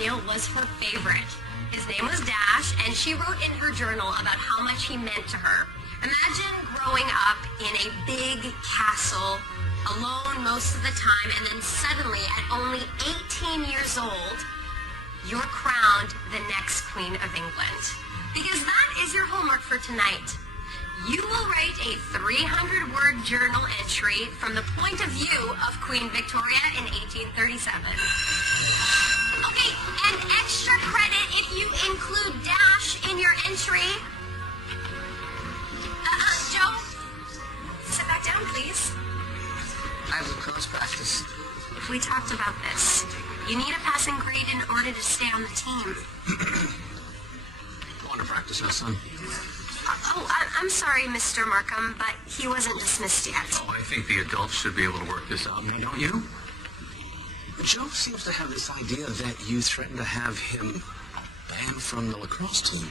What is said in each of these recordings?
Neil was her favorite. His name was Dash, and she wrote in her journal about how much he meant to her. Imagine growing up in a big castle, alone most of the time, and then suddenly, at only 18 years old, you're crowned the next Queen of England. Because that is your homework for tonight. You will write a 300-word journal entry from the point of view of Queen Victoria in 1837. Okay, and extra credit if you include Dash in your entry. Joe, sit back down, please. I have a cross practice. We talked about this. You need a passing grade in order to stay on the team. I want to practice now, son. I'm sorry, Mr. Markham, but he wasn't dismissed yet. Oh, I think the adults should be able to work this out now, don't you? Joe seems to have this idea that you threatened to have him banned from the lacrosse team.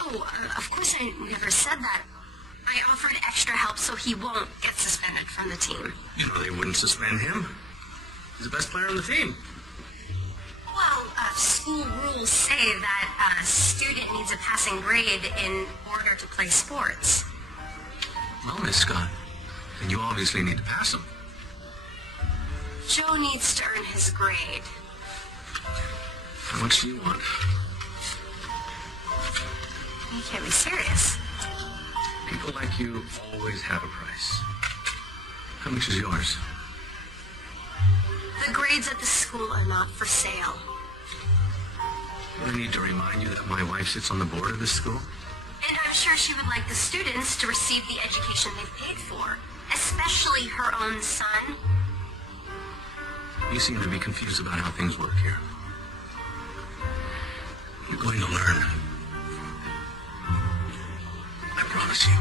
Oh, of course I never said that. I offered extra help so he won't get suspended from the team. You know they wouldn't suspend him. He's the best player on the team. Well, school rules say that a student needs a passing grade in order to play sports. Well, Miss Scott, then you obviously need to pass him. Joe needs to earn his grade. How much do you want? You can't be serious. People like you always have a price. How much is yours? The grades at the school are not for sale. Do I need to remind you that my wife sits on the board of this school? And I'm sure she would like the students to receive the education they've paid for, especially her own son. You seem to be confused about how things work here. You're going to learn. I promise you.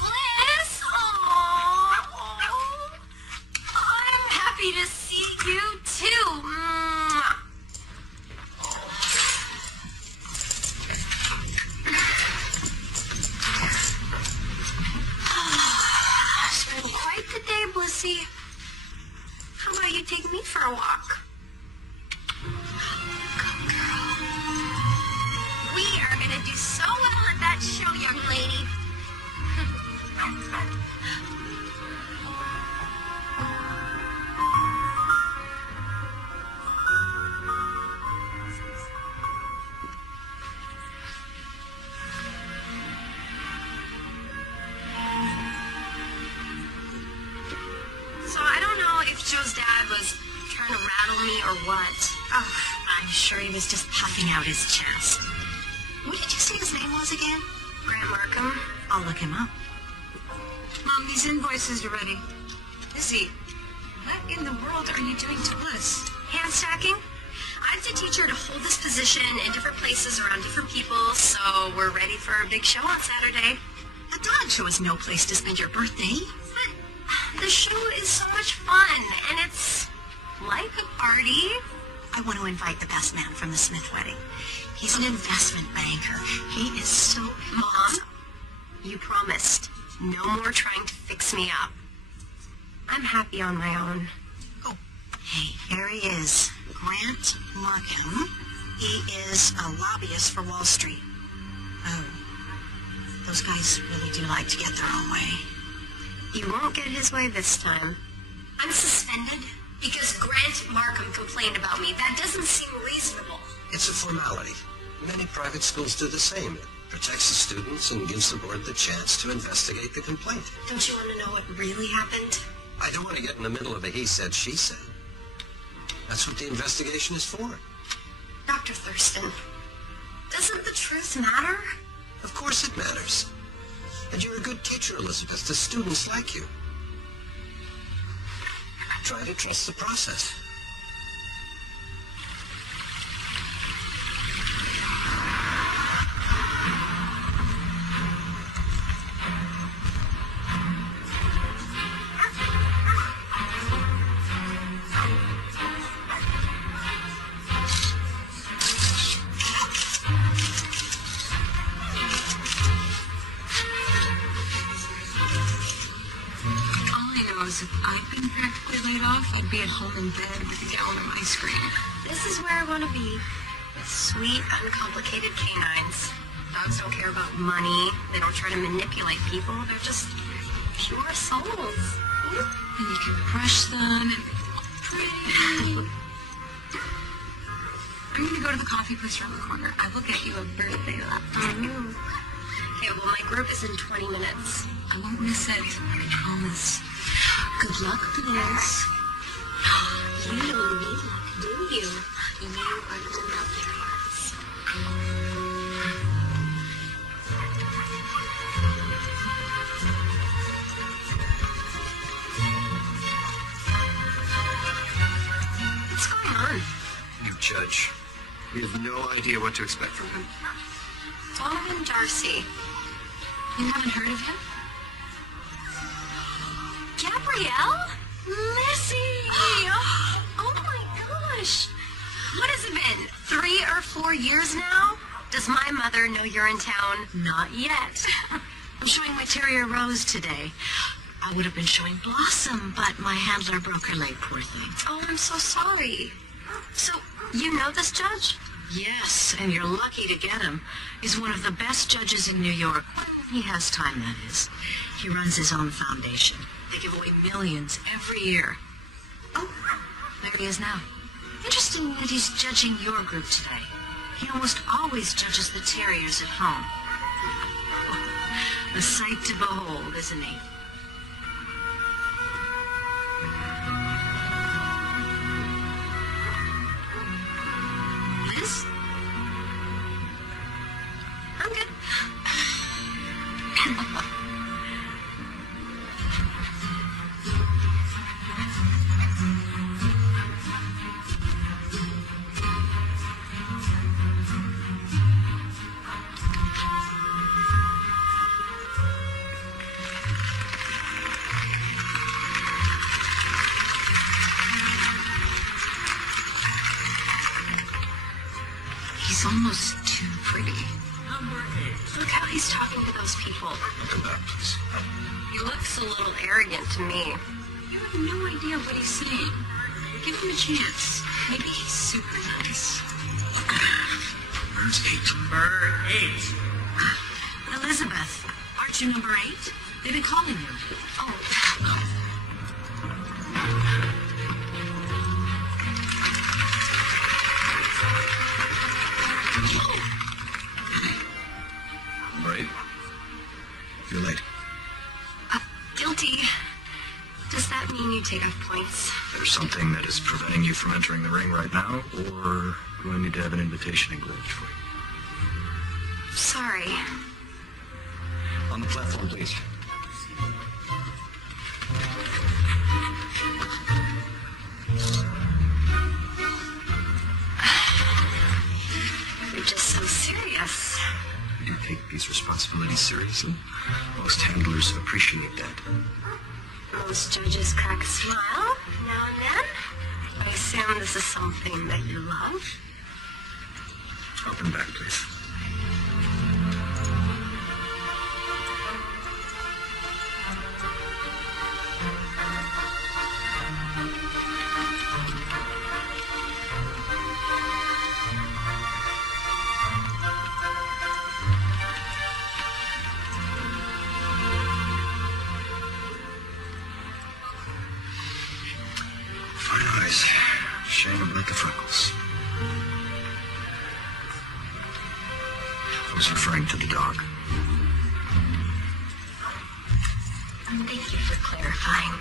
Liz! Oh, I'm happy to see you too. Mwah. It's been quite the day, Blissy. How about you take me for a walk? Good girl. We are going to do so well at that show, young lady. So I don't know if Joe's dad was trying to rattle me or what. Oh, I'm sure he was just puffing out his chest. What did you say his name was again? Grant Markham. I'll look him up. Mom, these invoices are ready. Izzy, what in the world are you doing to us? Hand stacking? I have to teach her to hold this position in different places around different people, so we're ready for a big show on Saturday. A dog show is no place to spend your birthday. But the show is so much fun, and it's like a party. I want to invite the best man from the Smith wedding. He's an investment banker. He is so... Mom, you promised no more trying to fix me up. I'm happy on my own. Oh, hey, here he is. Grant Markham. He is a lobbyist for Wall Street. Oh, those guys really do like to get their own way. He won't get his way this time. I'm suspended because Grant Markham complained about me. That doesn't seem reasonable. It's a formality. Many private schools do the same. It protects the students and gives the board the chance to investigate the complaint. Don't you want to know what really happened? I don't want to get in the middle of a he said, she said. That's what the investigation is for. Dr. Thurston, doesn't the truth matter? Of course it matters. And you're a good teacher, Elizabeth. The students like you. Try to trust the process. Because if I'd been practically laid off, I'd be at home in bed with a gallon of ice cream. This is where I want to be. With sweet, uncomplicated canines. Dogs don't care about money. They don't try to manipulate people. They're just pure souls. And you can brush them and pretty. I'm going to go to the coffee place around the corner. I will get you a birthday laptop. Okay, well, my group is in 20 minutes. I won't miss it. I promise. Good luck, please. You don't need luck, do you? You are the love hearts. What's going on? New judge. We have no idea what to expect from him. Donovan Darcy. You haven't heard of him? Gabrielle? Lizzie! Oh my gosh! What has it been? 3 or 4 years now? Does my mother know you're in town? Not yet. I'm showing my terrier Rose today. I would have been showing Blossom, but my handler broke her leg, poor thing. Oh, I'm so sorry. So, you know this judge? Yes, and you're lucky to get him. He's one of the best judges in New York. He has time, that is. He runs his own foundation. They give away millions every year. Oh, there he is now. Interesting that he's judging your group today. He almost always judges the terriers at home. A sight to behold, isn't he? Liz? I'm good. He's almost too pretty. Look how he's talking to those people. Come back, please. He looks a little arrogant to me. You have no idea what he's saying. Give him a chance. Maybe he's super nice. Where's 8? Number 8. Elizabeth, aren't you number 8? They've been calling you. Oh. Number 8. You're late. Guilty. Does that mean you take off points? There's something that is preventing you from entering the ring right now, or do I need to have an invitation engraved for you? Sorry. On the platform, please. You're just so serious. You do take these responsibilities seriously. Most handlers appreciate that. Most judges crack a smile now and then. I assume this is something that you love. Open back, please. Fine eyes. Shame about the freckles. I was referring to the dog. Thank you for clarifying.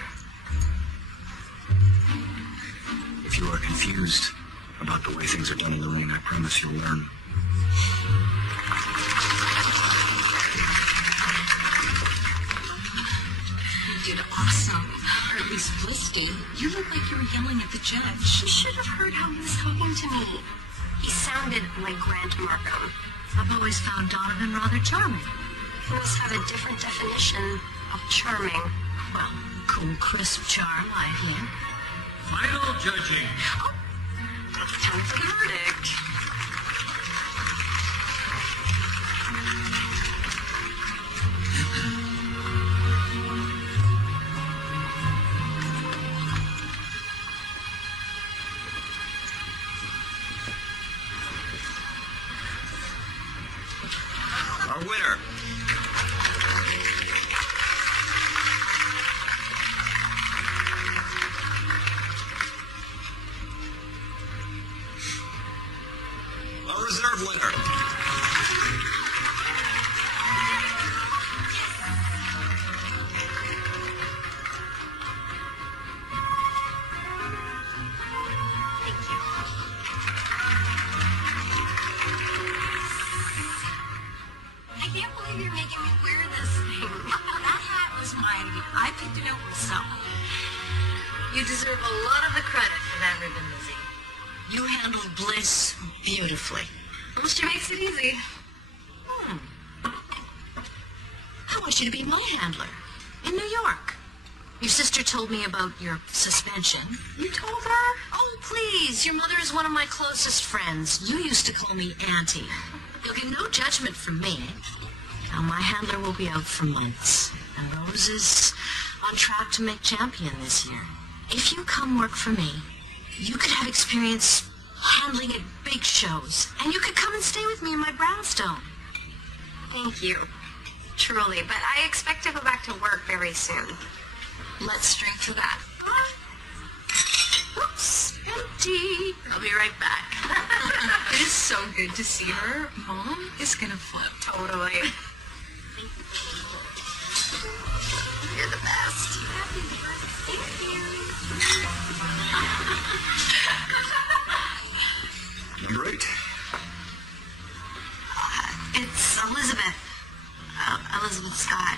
If you are confused about the way things are done in the ring, I promise you'll learn. You did awesome. Or at least listening. You look like you were yelling at the judge. You should have heard how he was talking to me. He sounded like Grant Markham. I've always found Donovan rather charming. He must have a different definition of charming. Well, cool, crisp charm, I think. Final judging. Time for the verdict. best thing. That hat was mine. I picked it out myself. You deserve a lot of the credit for that ribbon, Lizzie. You handled Bliss beautifully. Well, she makes it easy. I want you to be my handler in New York. Your sister told me about your suspension. You told her? Oh, please. Your mother is one of my closest friends. You used to call me Auntie. You'll get no judgment from me. Now, my handler will be out for months, and Rose is on track to make champion this year. If you come work for me, you could have experience handling at big shows, and you could come and stay with me in my brownstone. Thank you. Truly, but I expect to go back to work very soon. Let's drink to that. Oops, empty. I'll be right back. It is so good to see her. Mom is gonna flip. Totally. You're the best. Number 8. It's Elizabeth. Elizabeth Scott.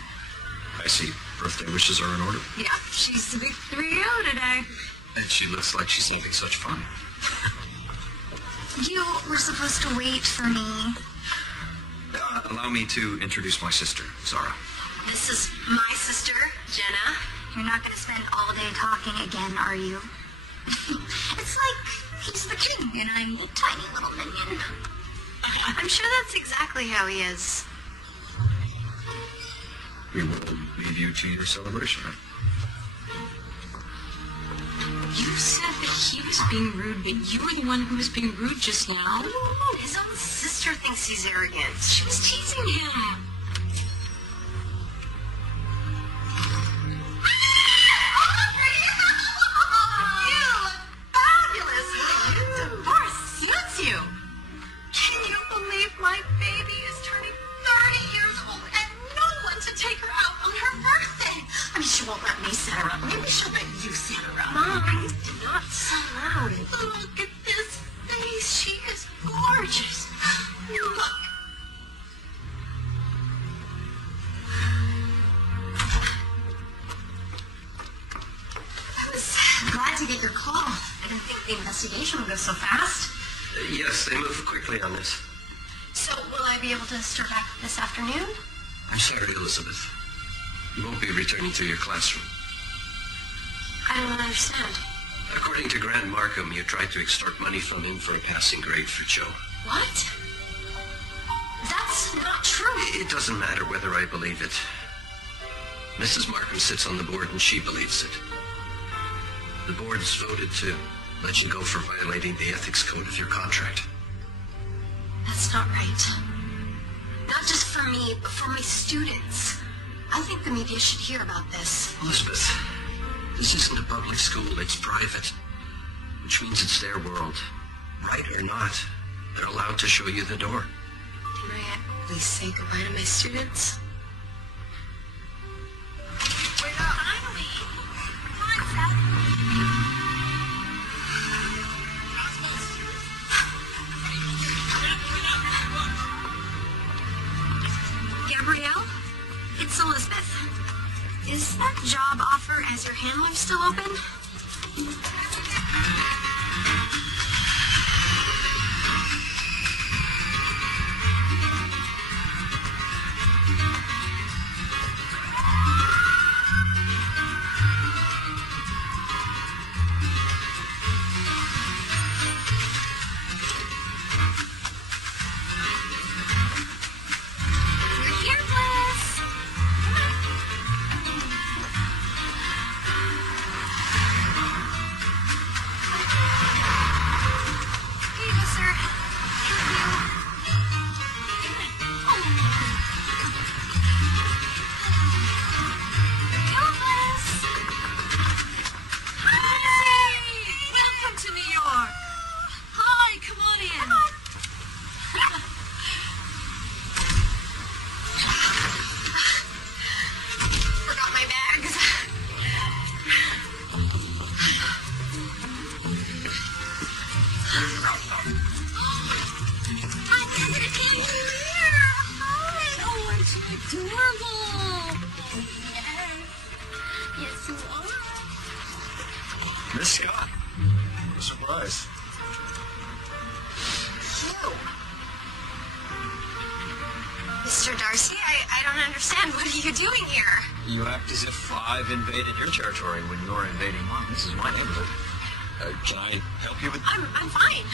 I see. Birthday wishes are in order. Yeah, she's the big 3-0 today. And she looks like she's having such fun. You were supposed to wait for me. Allow me to introduce my sister, Zara. This is my sister, Jenna. You're not going to spend all day talking again, are you? It's like he's the king and I'm the tiny little minion. I'm sure that's exactly how he is. We will leave you to your celebration. You said that he was being rude, but you were the one who was being rude just now. No, his own sister thinks he's arrogant. She was teasing him. She won't let me set her up. Maybe she'll let you set her up. Mom, not so loud. Look at this face. She is gorgeous. Look. I was glad to get your call. I didn't think the investigation would go so fast. Yes, they move quickly on this. So, will I be able to start back this afternoon? I'm sorry, Elizabeth. You won't be returning to your classroom. I don't understand. According to Grant Markham, you tried to extort money from him for a passing grade for Joe. What? That's not true. It doesn't matter whether I believe it. Mrs. Markham sits on the board and she believes it. The board has voted to let you go for violating the ethics code of your contract. That's not right. Not just for me, but for my students. I think the media should hear about this. Elizabeth, this isn't a public school, it's private. Which means it's their world. Right or not, they're allowed to show you the door. Can I at least say goodbye to my students? Finally! Come on, Seth. Gabrielle? It's Elizabeth. Is that job offer as your handler still open? Miss Scott. What a surprise. You. Mr. Darcy, I don't understand. What are you doing here? You act as if I've invaded your territory when you're invading mine. This is my neighborhood. Can I help you with... I'm fine.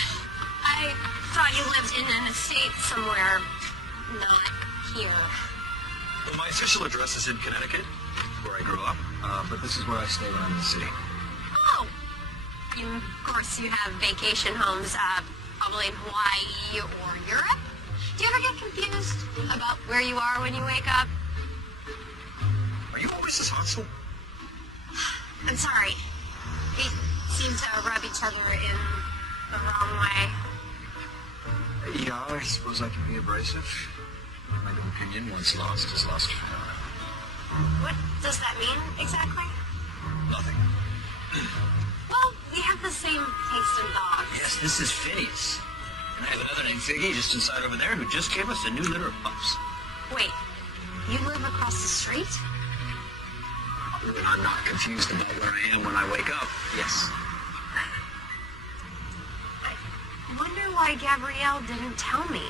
I thought you lived in an estate somewhere, not here. Well, my official address is in Connecticut, where I grew up, but this is where I stay when I'm in the city. Oh. Of course, you have vacation homes, probably in Hawaii or Europe. Do you ever get confused about where you are when you wake up? Are you always this hostile? I'm sorry. We seem to rub each other in the wrong way. Yeah, I suppose I can be abrasive. My opinion, once lost, is lost forever. What does that mean, exactly? Nothing. Well, we have the same taste in dogs. Yes, this is Phineas. And I have another named Figgy just inside over there who just gave us a new litter of pups. Wait, you live across the street? I'm not confused about where I am when I wake up. Yes. I wonder why Gabrielle didn't tell me.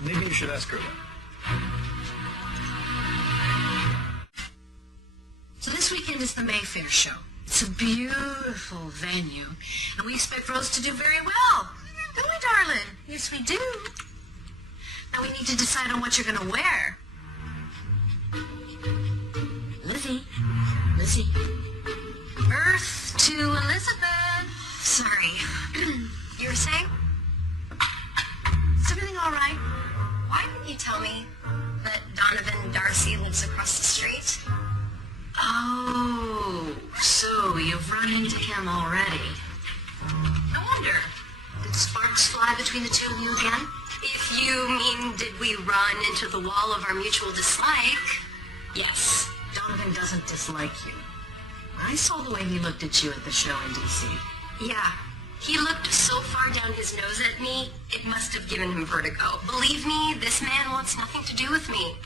Maybe you should ask her that. So this weekend is the Mayfair show. It's a beautiful venue, and we expect Rose to do very well. Don't we, darling? Yes, we do. Now we need to decide on what you're going to wear. Lizzie. Earth to Elizabeth. Sorry. You were saying? Is everything all right? Why didn't you tell me that Donovan Darcy lives across the street? Oh, so you've run into him already. No wonder. Did sparks fly between the two of you again? If you mean, did we run into the wall of our mutual dislike? Yes. Donovan doesn't dislike you. I saw the way he looked at you at the show in D.C. Yeah. He looked so far down his nose at me, it must have given him vertigo. Believe me, this man wants nothing to do with me.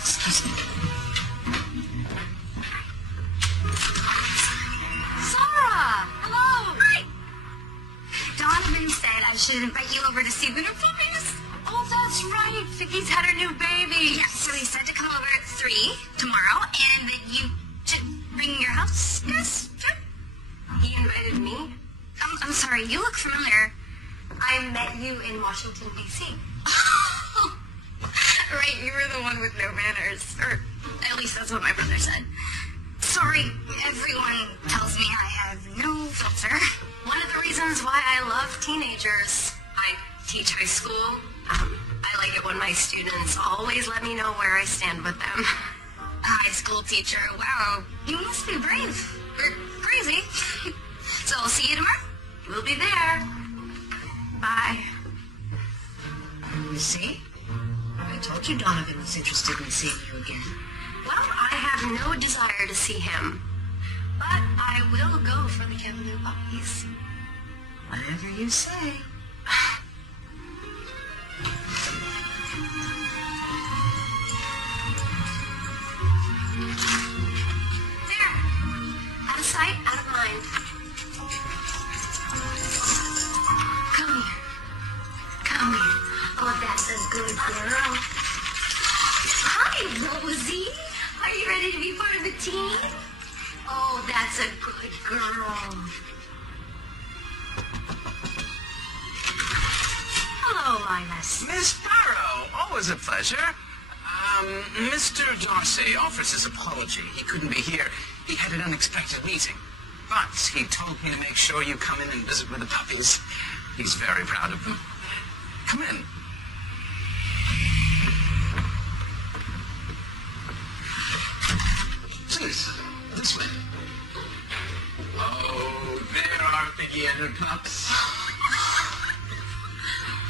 Excuse me. Sarah! Hello! Hi! Donovan said I should invite you over to see the new puppies. Oh, that's right. Vicky's had her new baby. Yeah, so he said to come over at 3 tomorrow, and that you should bring your house. Yes, sure. He invited me. I'm sorry, you look familiar. I met you in Washington, D.C. Right, you were the one with no manners. Or at least that's what my brother said. Sorry, everyone tells me I have no filter. One of the reasons why I love teenagers. I teach high school. I like it when my students always let me know where I stand with them. A high school teacher, wow, you must be brave. Or crazy. So I'll see you tomorrow. We'll be there. Bye. You see? I told you Donovan was interested in seeing you again. Well, I have no desire to see him. But I will go for the Cavalier puppies. Whatever you say. There. Out of sight, out of mind. Come here. Come here. Oh, that's a good girl. Hi, Rosie. Are you ready to be part of the team? Oh, that's a good girl. Hello, Linus. Miss Barrow, always a pleasure. Mr. Darcy offers his apology. He couldn't be here. He had an unexpected meeting. But he told me to make sure you come in and visit with the puppies. He's very proud of them. Come in. Please, this way. Oh, there are Piggy and her pups.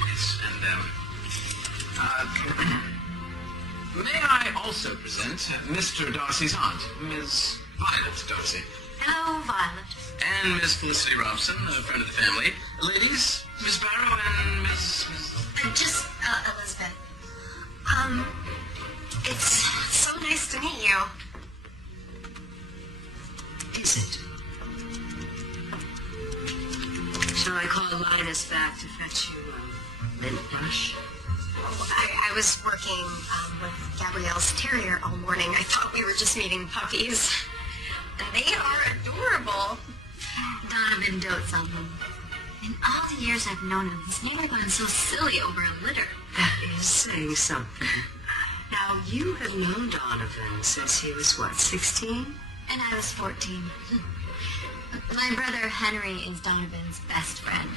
Yes, and, may I also present Mr. Darcy's aunt, Miss Violet Darcy. Hello, Violet. And Miss Felicity Robson, a friend of the family. Ladies, Miss Barrow and Miss... Just, Elizabeth. It's so nice to meet you. guys back to fetch you mint brush? I was working with Gabrielle's terrier all morning. I thought we were just meeting puppies. And they are adorable. Donovan dotes on them. In all the years I've known him, he's never gone so silly over a litter. That is saying something. Now, you have known Donovan since he was, what, 16? And I was 14. My brother Henry is Donovan's best friend.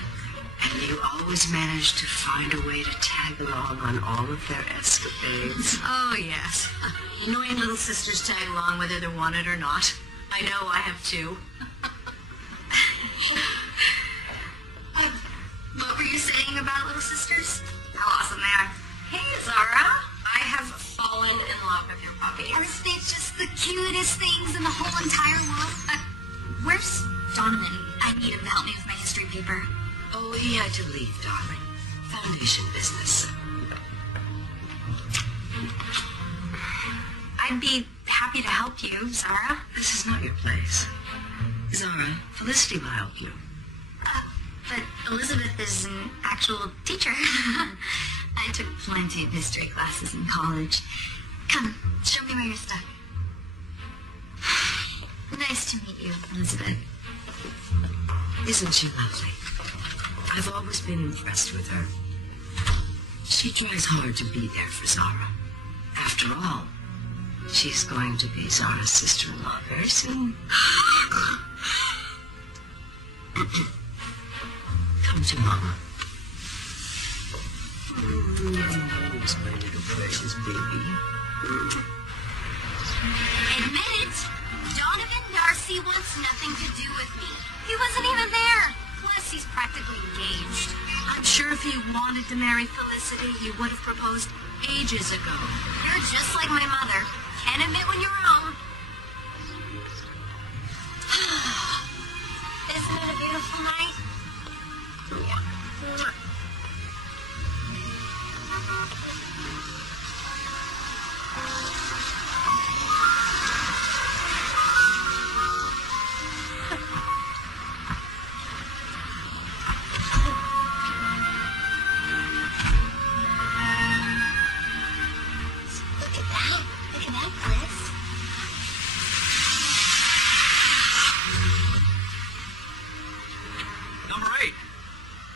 And you always manage to find a way to tag along on all of their escapades. Oh, yes. Annoying little sisters tag along whether they're wanted or not. I know, I have two. What were you saying about little sisters? How awesome they are. Hey, Zara. I have fallen in love with your puppies. Aren't they just the cutest things in the whole entire world? Where's Donovan? I need him to help me with my history paper. Oh, he had to leave, darling. Foundation business. I'd be happy to help you, Zara. This is not your place. Zara, Felicity will help you. But Elizabeth is an actual teacher. I took plenty of history classes in college. Come, show me where you're stuck. Nice to meet you, Elizabeth. Isn't she lovely? I've always been impressed with her. She tries hard to be there for Zara. After all, she's going to be Zara's sister-in-law very soon. Come to Mama. Who's my little precious baby? Admit it. Donovan Darcy wants nothing to do with me. He wasn't even there. Plus, he's practically engaged. I'm sure if he wanted to marry Felicity, he would have proposed ages ago. You're just like my mother. Can't admit when you're wrong. Isn't it a beautiful night?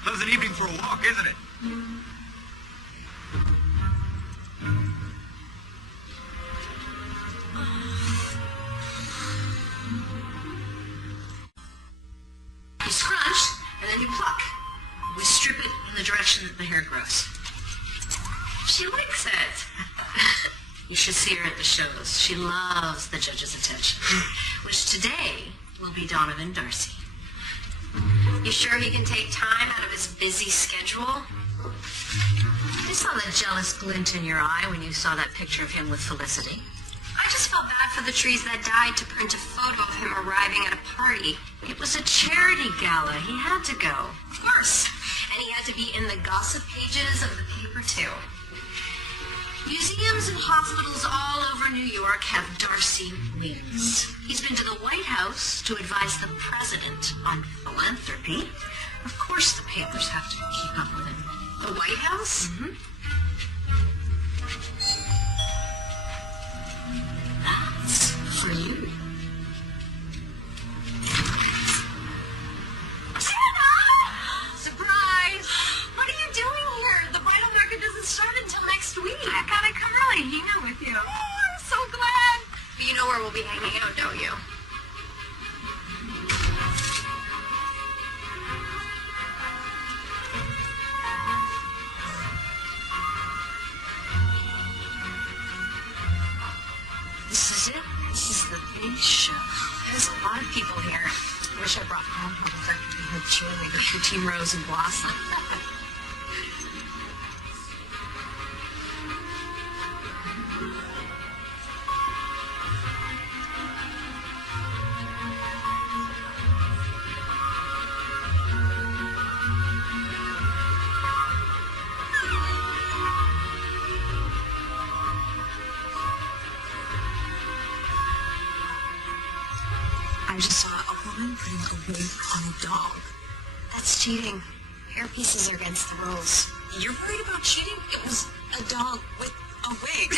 Pleasant evening for a walk, isn't it? You scrunch, and then you pluck. We strip it in the direction that the hair grows. She likes it. You should see her at the shows. She loves the judge's attention, which today will be Donovan Darcy. You sure he can take time out of his busy schedule? I saw that jealous glint in your eye when you saw that picture of him with Felicity. I just felt bad for the trees that died to print a photo of him arriving at a party. It was a charity gala. He had to go. Of course. And he had to be in the gossip pages of the paper, too. Museums and hospitals all over New York have Darcy wings. He's been to the White House to advise the president on philanthropy. Of course the papers have to keep up with him. The White House? Mm-hmm. That's for you. Surprise! What are you doing here? The bridal market doesn't start until next week. I gotta come early, hang out with you. Oh, I'm so glad. But you know where we'll be hanging out, don't you? This is it. This is the big show. There's a lot of people here. I wish I brought home for the cheerleader from Team Rose and Blossom. I just saw a woman putting a wig on a dog. That's cheating. Hairpieces are against the rules. You're worried about cheating? It was a dog with a wig.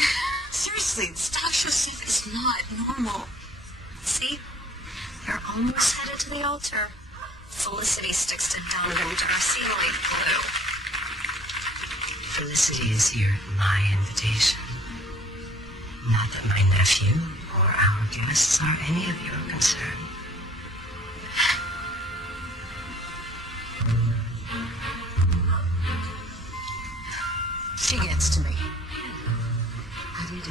Seriously, this talk show stuff is not normal. See? They're almost headed to the altar. Felicity sticks to Donovan Darcy like glue. Felicity is here at my invitation. Not that my nephew or our guests are any of your concern. She gets to me.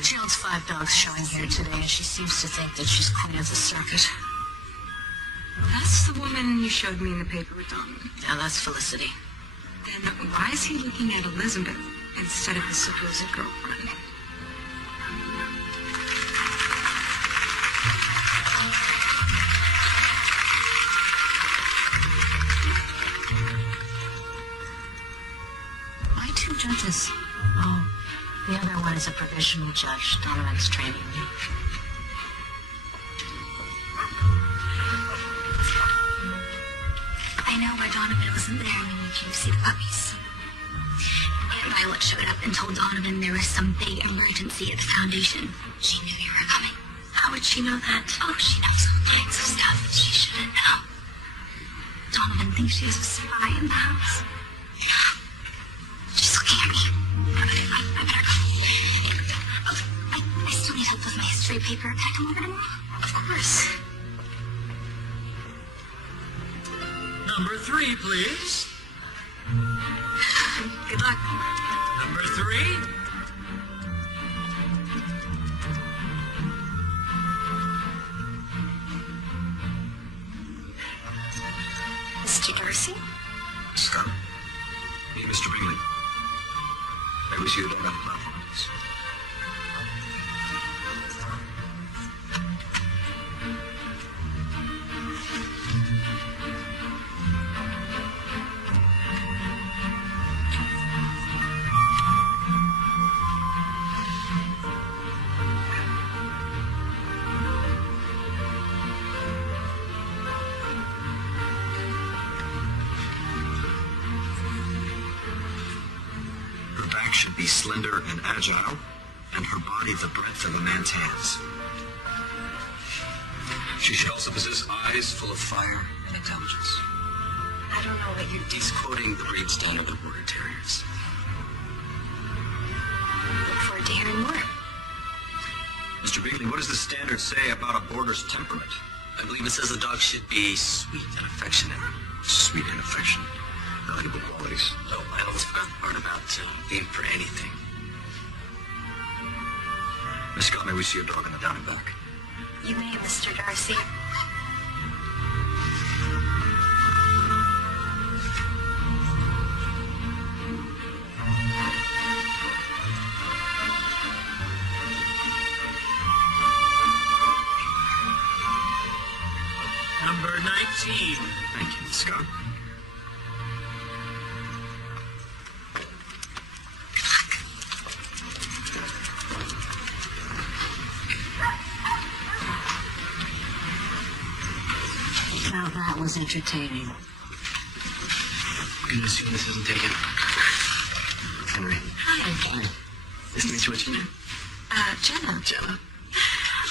She owns 5 dogs showing here today, and she seems to think that she's queen of the circuit. That's the woman you showed me in the paper with Donovan. Yeah, that's Felicity. Then why is he looking at Elizabeth instead of his supposed girlfriend? Why 2 judges? Oh, the other one is a provisional judge. Donovan's training me. I know why Donovan wasn't there when you came to see the puppies. Aunt Violet showed up and told Donovan there was some big emergency at the foundation. She knew you were coming. How would she know that? Oh, she knows all kinds of stuff she shouldn't know. Donovan thinks she has a spy in the house. She's looking at me. I better go. I still need help with my history paper. Can I come over tomorrow? Of course. Number 3, please. Good luck. Number 3. Mr. Darcy? Scott. Me, Mr. Bingley. I wish you had done that. Should be slender and agile, and her body the breadth of a man's hands. She should also possess eyes full of fire and intelligence. I don't know what you're... He's quoting the breed standard of Border Terriers. Look forward to hearing more. Mr. Bingley, what does the standard say about a Border's temperament? I believe it says the dog should be sweet and affectionate. Sweet and affectionate. Valuable qualities. No, I almost forgot the part about game for anything. Miss Scott, may we see your dog in the down and back? You may, Mr. Darcy. Number 19. Thank you, Miss Scott. Now that was entertaining. Gonna assume this isn't taken. Henry. Hi. Nice to meet you. What's your name? Jenna. Jenna.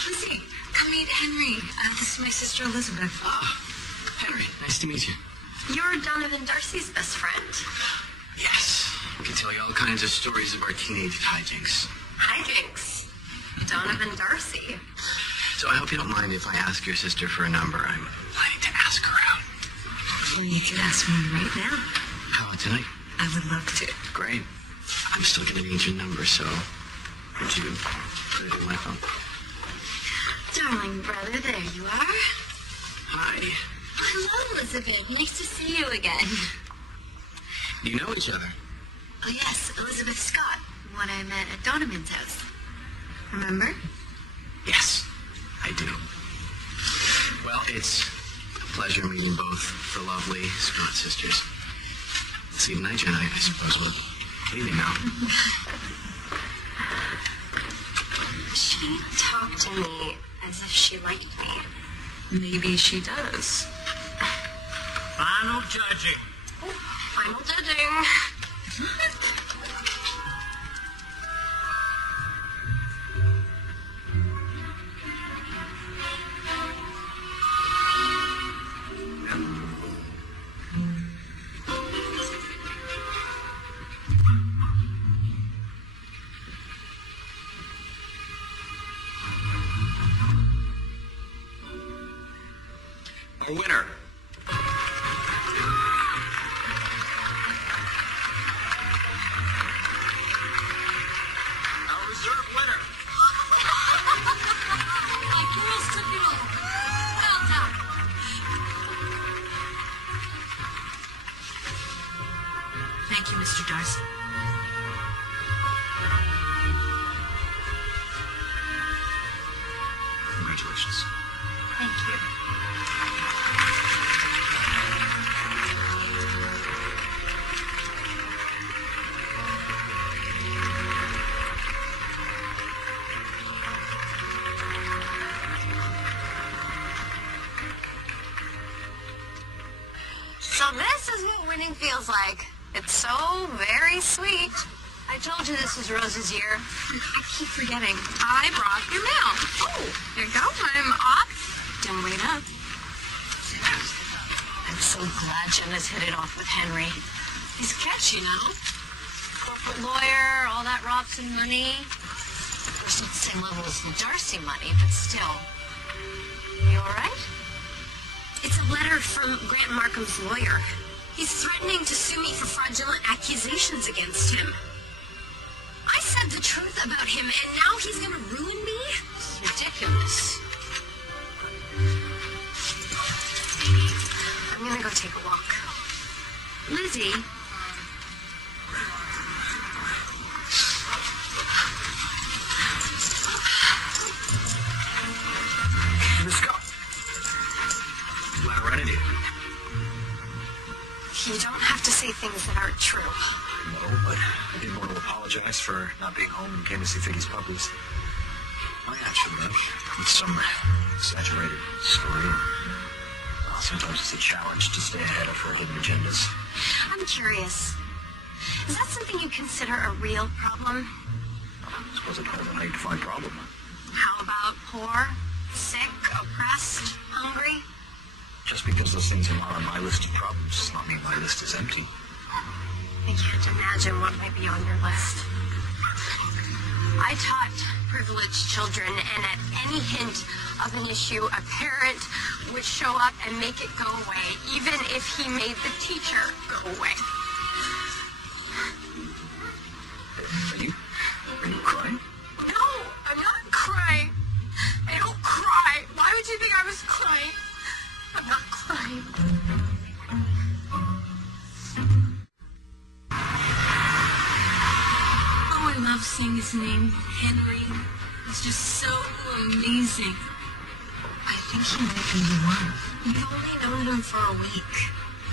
Lizzie, come meet Henry. This is my sister Elizabeth. Henry. Nice to meet you. You're Donovan Darcy's best friend. Yes. We can tell you all kinds of stories of our teenage hijinks. Hijinks. Donovan Darcy. So I hope you don't mind if I ask your sister for a number. I'm planning to ask her out. Well, you could ask me right now. How about tonight? I would love to. Great. I'm still going to need your number, so would you put it in my phone? Darling brother, there you are. Hi. Hello, Elizabeth. Nice to see you again. Do you know each other? Oh, yes, Elizabeth Scott, one I met at Donovan's house. Remember? Yes, I do. Well, it's a pleasure meeting both the lovely Scott sisters. See you tonight, Jen. I suppose we're leaving now. She talked to me as if she liked me. Maybe she does. Final judging. Final judging. Our winner. Our reserve winner. My girls took it all. Well done. Thank you, Mr. Darcy. Congratulations. Thank you. So this is what winning feels like. It's so very sweet. I told you this was Rose's year. I keep forgetting. I brought your mail. Oh, there you go. I'm off. Don't wait up. I'm so glad Jenna's hit it off with Henry. He's catchy, you know? Corporate lawyer, all that Robson money. Of course, not the same level as the Darcy money, but still. You all right? It's a letter from Grant Markham's lawyer. He's threatening to sue me for fraudulent accusations against him. I said the truth about him, and now he's going to ruin me? It's ridiculous. I'm going to go take a walk. Lizzie. Let's go. Glad I ran into you. You don't have to say things that aren't true. No, but I didn't want to apologize for not being home and came to see Figgy's puppies. I actually have. With some exaggerated story. Well, sometimes it's a challenge to stay ahead of her hidden agendas. I'm curious. Is that something you consider a real problem? I suppose it depends on how you define problem. How about poor, sick, oppressed, hungry? Just because those things are not on my list of problems does not mean my list is empty. I can't imagine what might be on your list. I taught privileged children, and at any hint of an issue, a parent would show up and make it go away, even if he made the teacher go away. Are you crying? No, I'm not crying. I don't cry. Why would you think I was crying? I'm not crying. Oh, I love seeing his name, Henry. It's just so amazing. I think he might be the one. You've only known him for a week.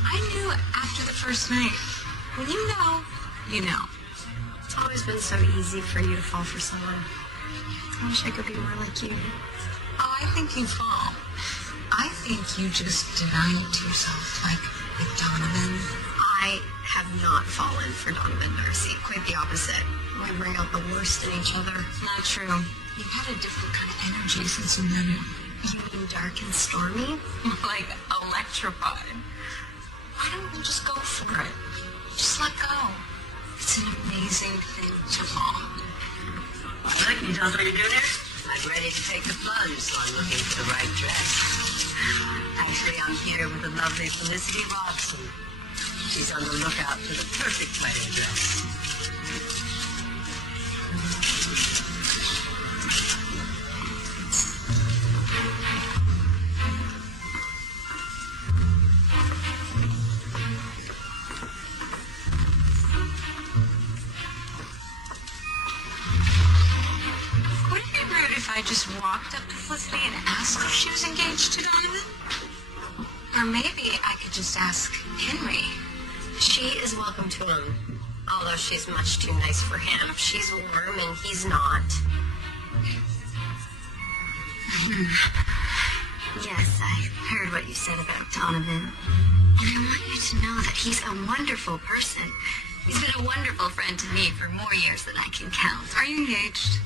I knew after the first night. When you know, you know. It's always been so easy for you to fall for someone. I wish I could be more like you. Oh, I think you fall. I think you just deny it to yourself, like with Donovan. I have not fallen for Donovan Darcy. Quite the opposite. We bring out the worst in each other. Not true. You've had a different kind of energy since you met him. You mean dark and stormy? Like electrified. Why don't you just go for it? Just let go. It's an amazing thing to fall. Look, you don't want to do this? I'm ready to take the plunge, so I'm looking for the right dress. Actually, I'm here with the lovely Felicity Robson. She's on the lookout for the perfect wedding dress. Would it be rude if I just walked up to Felicity and asked if she was engaged to Donovan? Or maybe I could just ask Henry. She is welcome to him, although she's much too nice for him. She's warm and he's not. Yes, I heard what you said about Donovan. And I want you to know that he's a wonderful person. He's been a wonderful friend to me for more years than I can count. Are you engaged?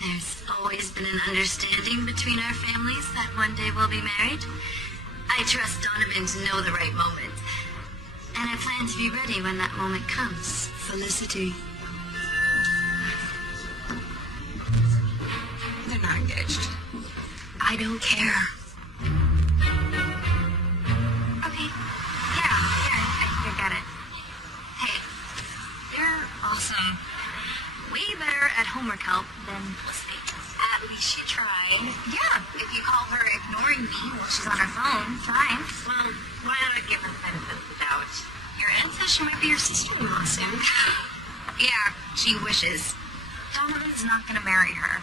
There's always been an understanding between our families that one day we'll be married. I trust Donovan to know the right moment. And I plan to be ready when that moment comes. Felicity. They're not engaged. I don't care. Okay. Yeah, I got it. Hey, you're awesome. Way better at homework help than Felicity. At least you tried. Yeah, if you call her ignoring me while she's on her phone, fine. Well, why not give her the benefit of the doubt? Your aunt says she might be your sister-in-law soon. Yeah, she wishes. Donovan's not gonna marry her.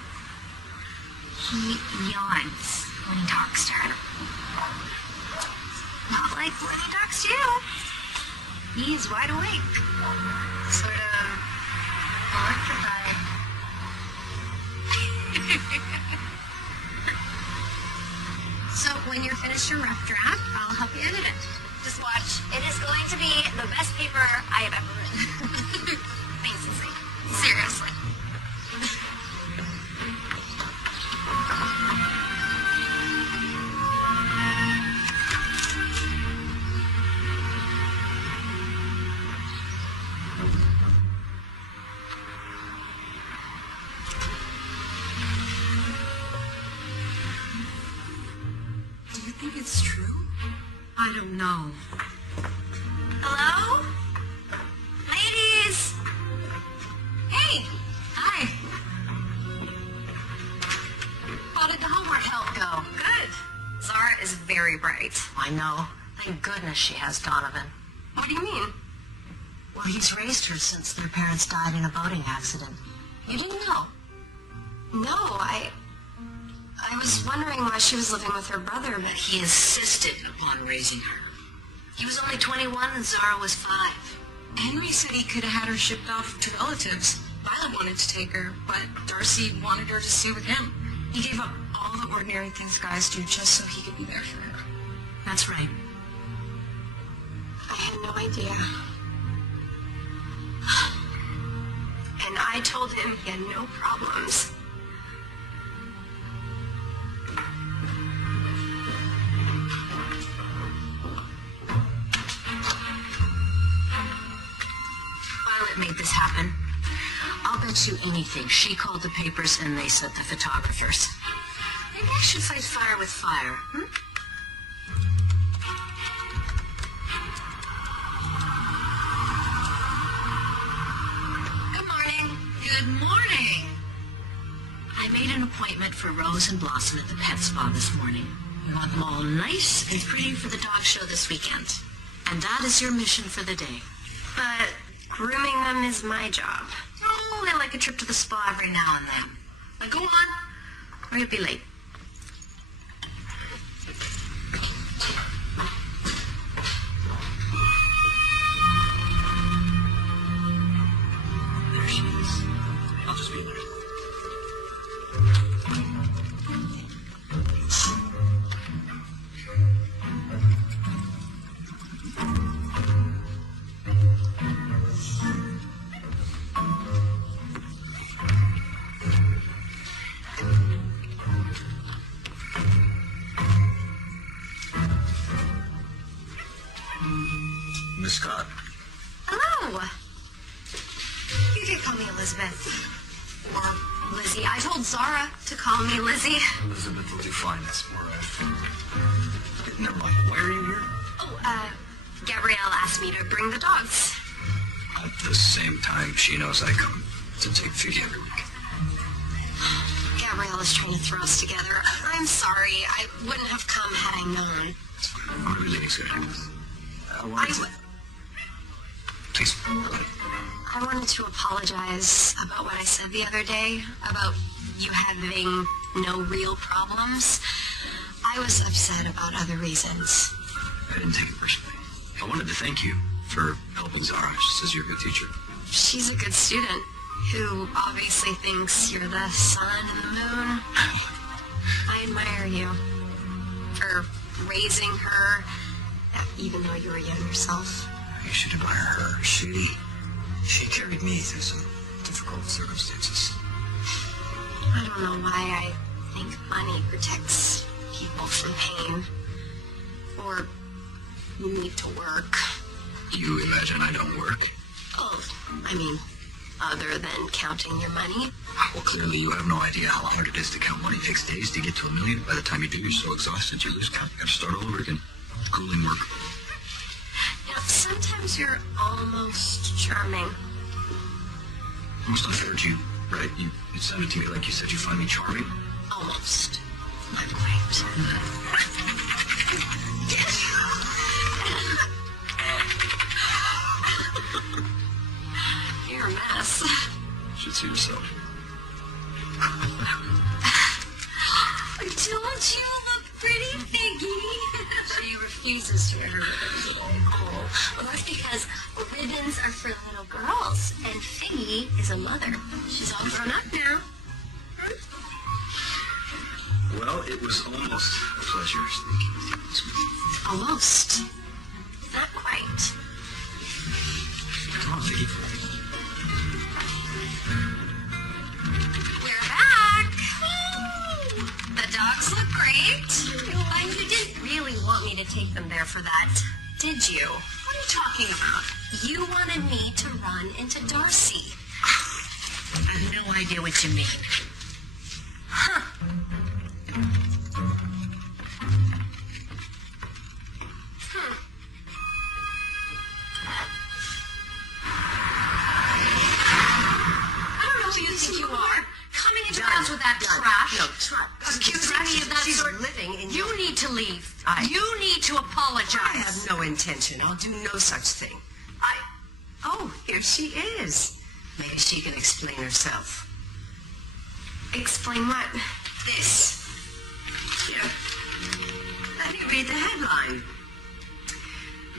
He yawns when he talks to her. Not like when he talks to you. He's wide awake. Sort of electrified. So when you're finished your rough draft, I'll help you edit it. Just watch. It is going to be the best paper I have ever written. Thanks, Lizzie. Seriously. Do you think it's true? I don't know. Hello? Ladies! Hey! Hi. How did the homework help go? Good. Zara is very bright. I know. Thank goodness she has Donovan. What do you mean? Well, he's raised her since their parents died in a boating accident. You didn't know? No, I was wondering why she was living with her brother, but He insisted upon raising her. He was only 21 and Zara was 5. Henry said he could have had her shipped off to relatives. Violet wanted to take her, but Darcy wanted her to stay with him. He gave up all the ordinary things guys do just so he could be there for her. That's right. I had no idea. And I told him he had no problems. Violet made this happen. I'll bet you anything. She called the papers and they sent the photographers. Maybe I should fight fire with fire, Good morning. Good morning. I made an appointment for Rose and Blossom at the pet spa this morning. We want them all nice and pretty for the dog show this weekend. And that is your mission for the day. But grooming them is my job. Oh, I like a trip to the spa every now and then. Now go on, or you'll be late. There she is. I'll just be there. Miss Scott. Hello. You can call me Elizabeth. Or Lizzie. I told Zara to call me Lizzie. Elizabeth will do fine. That's more never mind. Why are you here? Oh, Gabrielle asked me to bring the dogs. At the same time, she knows I come to take Figgy every week. Gabrielle is trying to throw us together. I'm sorry. I wouldn't have come had I known. It's fine. I'm going to be leaving soon. Please. I wanted to apologize about what I said the other day, about you having no real problems. I was upset about other reasons. I didn't take it personally. I wanted to thank you for helping Zara. She says you're a good teacher. She's a good student who obviously thinks you're the sun and the moon. I admire you for raising her, even though you were young yourself. You should admire her. She carried me through some difficult circumstances. I don't know why I think money protects people from pain. Or you need to work. You imagine I don't work? Oh, I mean, other than counting your money. Well, clearly you have no idea how hard it is to count money. It takes days to get to $1 million. By the time you do, you're so exhausted you lose count. You gotta start all over again. Grueling work. You know, sometimes you're almost charming. Almost unfair to you, right? You sounded to me like you said you find me charming. Almost. Not quite. You're a mess. Should see yourself. Don't you look pretty, Figgy? She refuses to wear her ribbons at all. Oh, well, that's because ribbons are for little girls, and Figgy is a mother. She's all grown up now. Well, it was almost a pleasure speaking with you this morning. Almost. Not quite. Come on, Vicky. We're back. The dogs look great. You didn't really want me to take them there for that, did you? What are you talking about? You wanted me to run into Darcy. I have no idea what you mean. Huh. You are coming into the house with that trash. No, Accusing me of that She's sort. living in You your... need to leave. I- You need to apologize. I have no intention. I'll do no such thing. Oh, here she is. Maybe she can explain herself. Explain what? This. Here. Let me read the headline.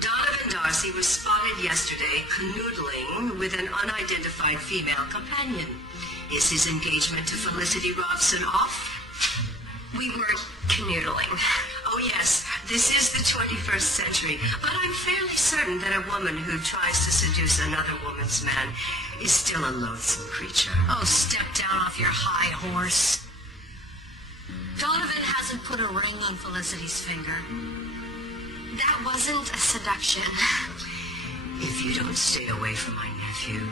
Donovan Darcy was spotted yesterday canoodling with an unidentified female companion. Is his engagement to Felicity Robson off? We weren't canoodling. Oh, yes, this is the 21st century, but I'm fairly certain that a woman who tries to seduce another woman's man is still a loathsome creature. Oh, step down off your high horse. Donovan hasn't put a ring on Felicity's finger. That wasn't a seduction. If you don't stay away from my nephew,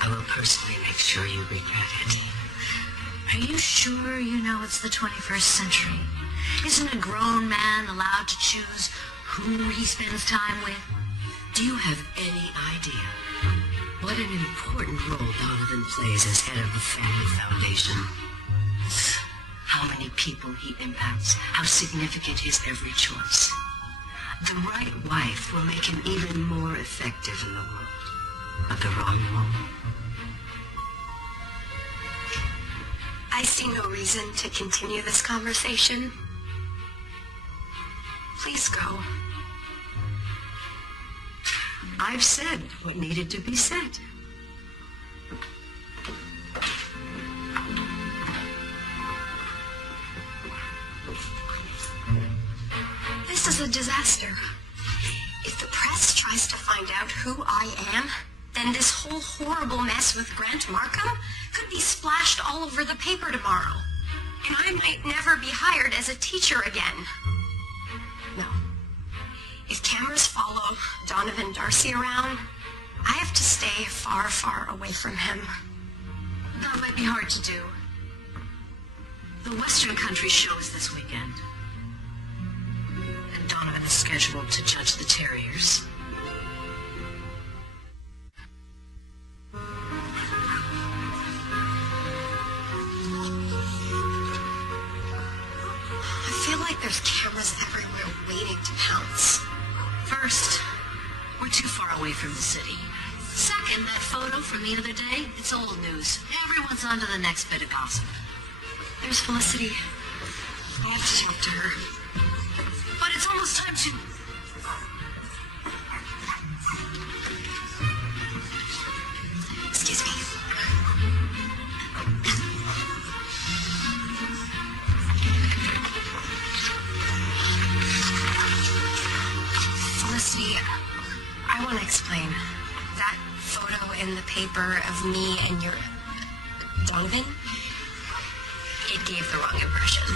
I will personally make sure you regret it. Are you sure you know it's the 21st century? Isn't a grown man allowed to choose who he spends time with? Do you have any idea what an important role Donovan plays as head of the family foundation? How many people he impacts, how significant his every choice. The right wife will make him even more effective in the world, but the wrong woman. I see no reason to continue this conversation. Please go. I've said what needed to be said. This is a disaster. If the press tries to find out who I am, then this whole horrible mess with Grant Markham could be splashed all over the paper tomorrow. And I might never be hired as a teacher again. No. If cameras follow Donovan Darcy around, I have to stay far, far away from him. That might be hard to do. The Western Country show is this weekend. And Donovan is scheduled to judge the Terriers. I feel like there's cameras everywhere waiting to pounce. First, we're too far away from the city. Second, that photo from the other day, it's old news. Everyone's on to the next bit of gossip. There's Felicity. I have to talk to her. But it's almost time to... Excuse me. in the paper of me and your Donovan, it gave the wrong impression.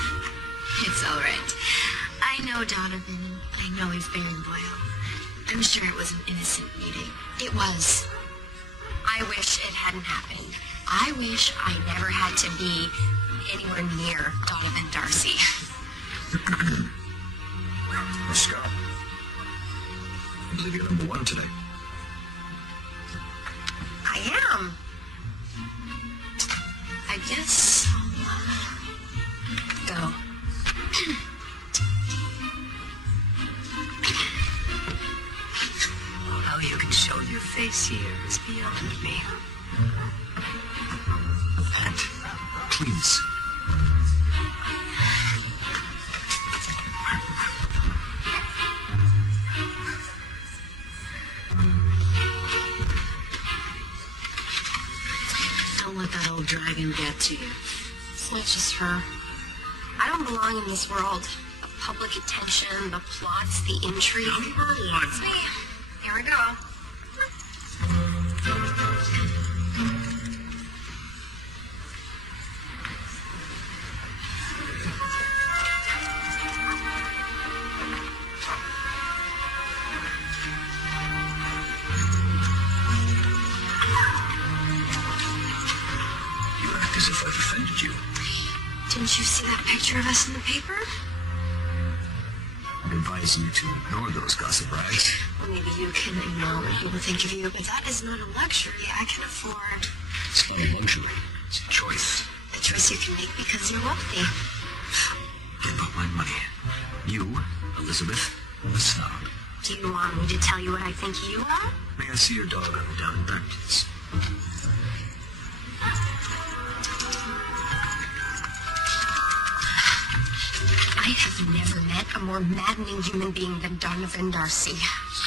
It's all right. I know Donovan. I know he's very loyal. I'm sure it was an innocent meeting. It was. I wish it hadn't happened. I wish I never had to be anywhere near Donovan Darcy. Miss Scott, I believe you're number one today. I am. I guess I'll go. How you can show your face here is beyond me. And please. Don't let that old dragon get to you. It's not just her. I don't belong in this world. The public attention, the plots, the intrigue. Number one. It's me. Here we go. You act as if I've offended you. Didn't you see that picture of us in the paper? I'd advise you to ignore those gossip rags. Well, maybe you can ignore what people think of you, but that is not a luxury I can afford. It's not a luxury. It's a choice. A choice you can make because you're wealthy. Get about my money. You, Elizabeth, a snob. Do you want me to tell you what I think you are? May I see your dog down and back, please? I have never met a more maddening human being than Donovan Darcy.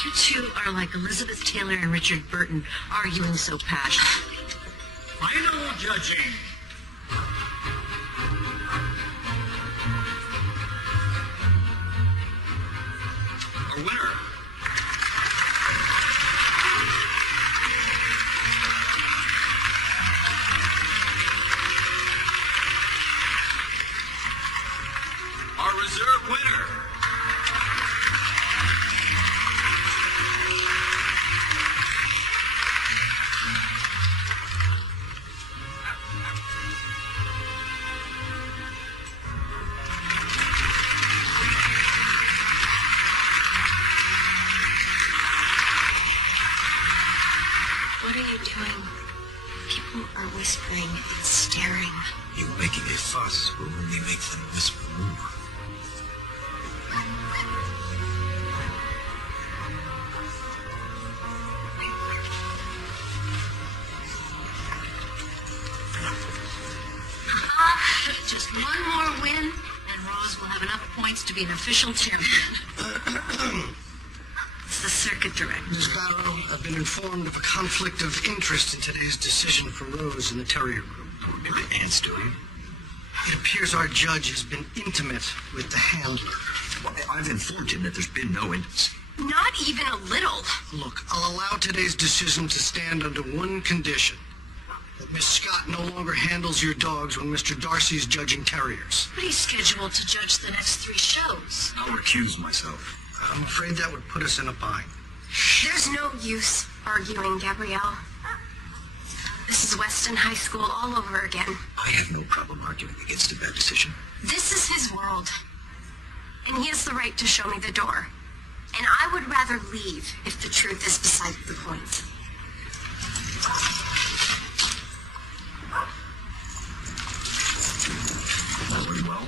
You two are like Elizabeth Taylor and Richard Burton arguing so passionately. Final judging. Our winner. Our reserve winner. What are you doing? People are whispering and staring. You making a fuss will only make them whisper more. Just one more win, and Rose will have enough points to be an official champion. It's the circuit director. Ms. Barrow, I've been informed of a conflict of interest in today's decision for Rose in the Terrier Group. Maybe Aunt's doing. It appears our judge has been intimate with the handler. Well, I've informed him that there's been no intimacy. Not even a little. Look, I'll allow today's decision to stand under one condition. That Miss Scott no longer handles your dogs when Mr. Darcy's judging terriers. But he's scheduled to judge the next 3 shows. I'll recuse myself. I'm afraid that would put us in a bind. There's no use arguing, Gabrielle. This is Weston High School all over again. I have no problem arguing against a bad decision. This is his world. And he has the right to show me the door. And I would rather leave if the truth is beside the point. Very well.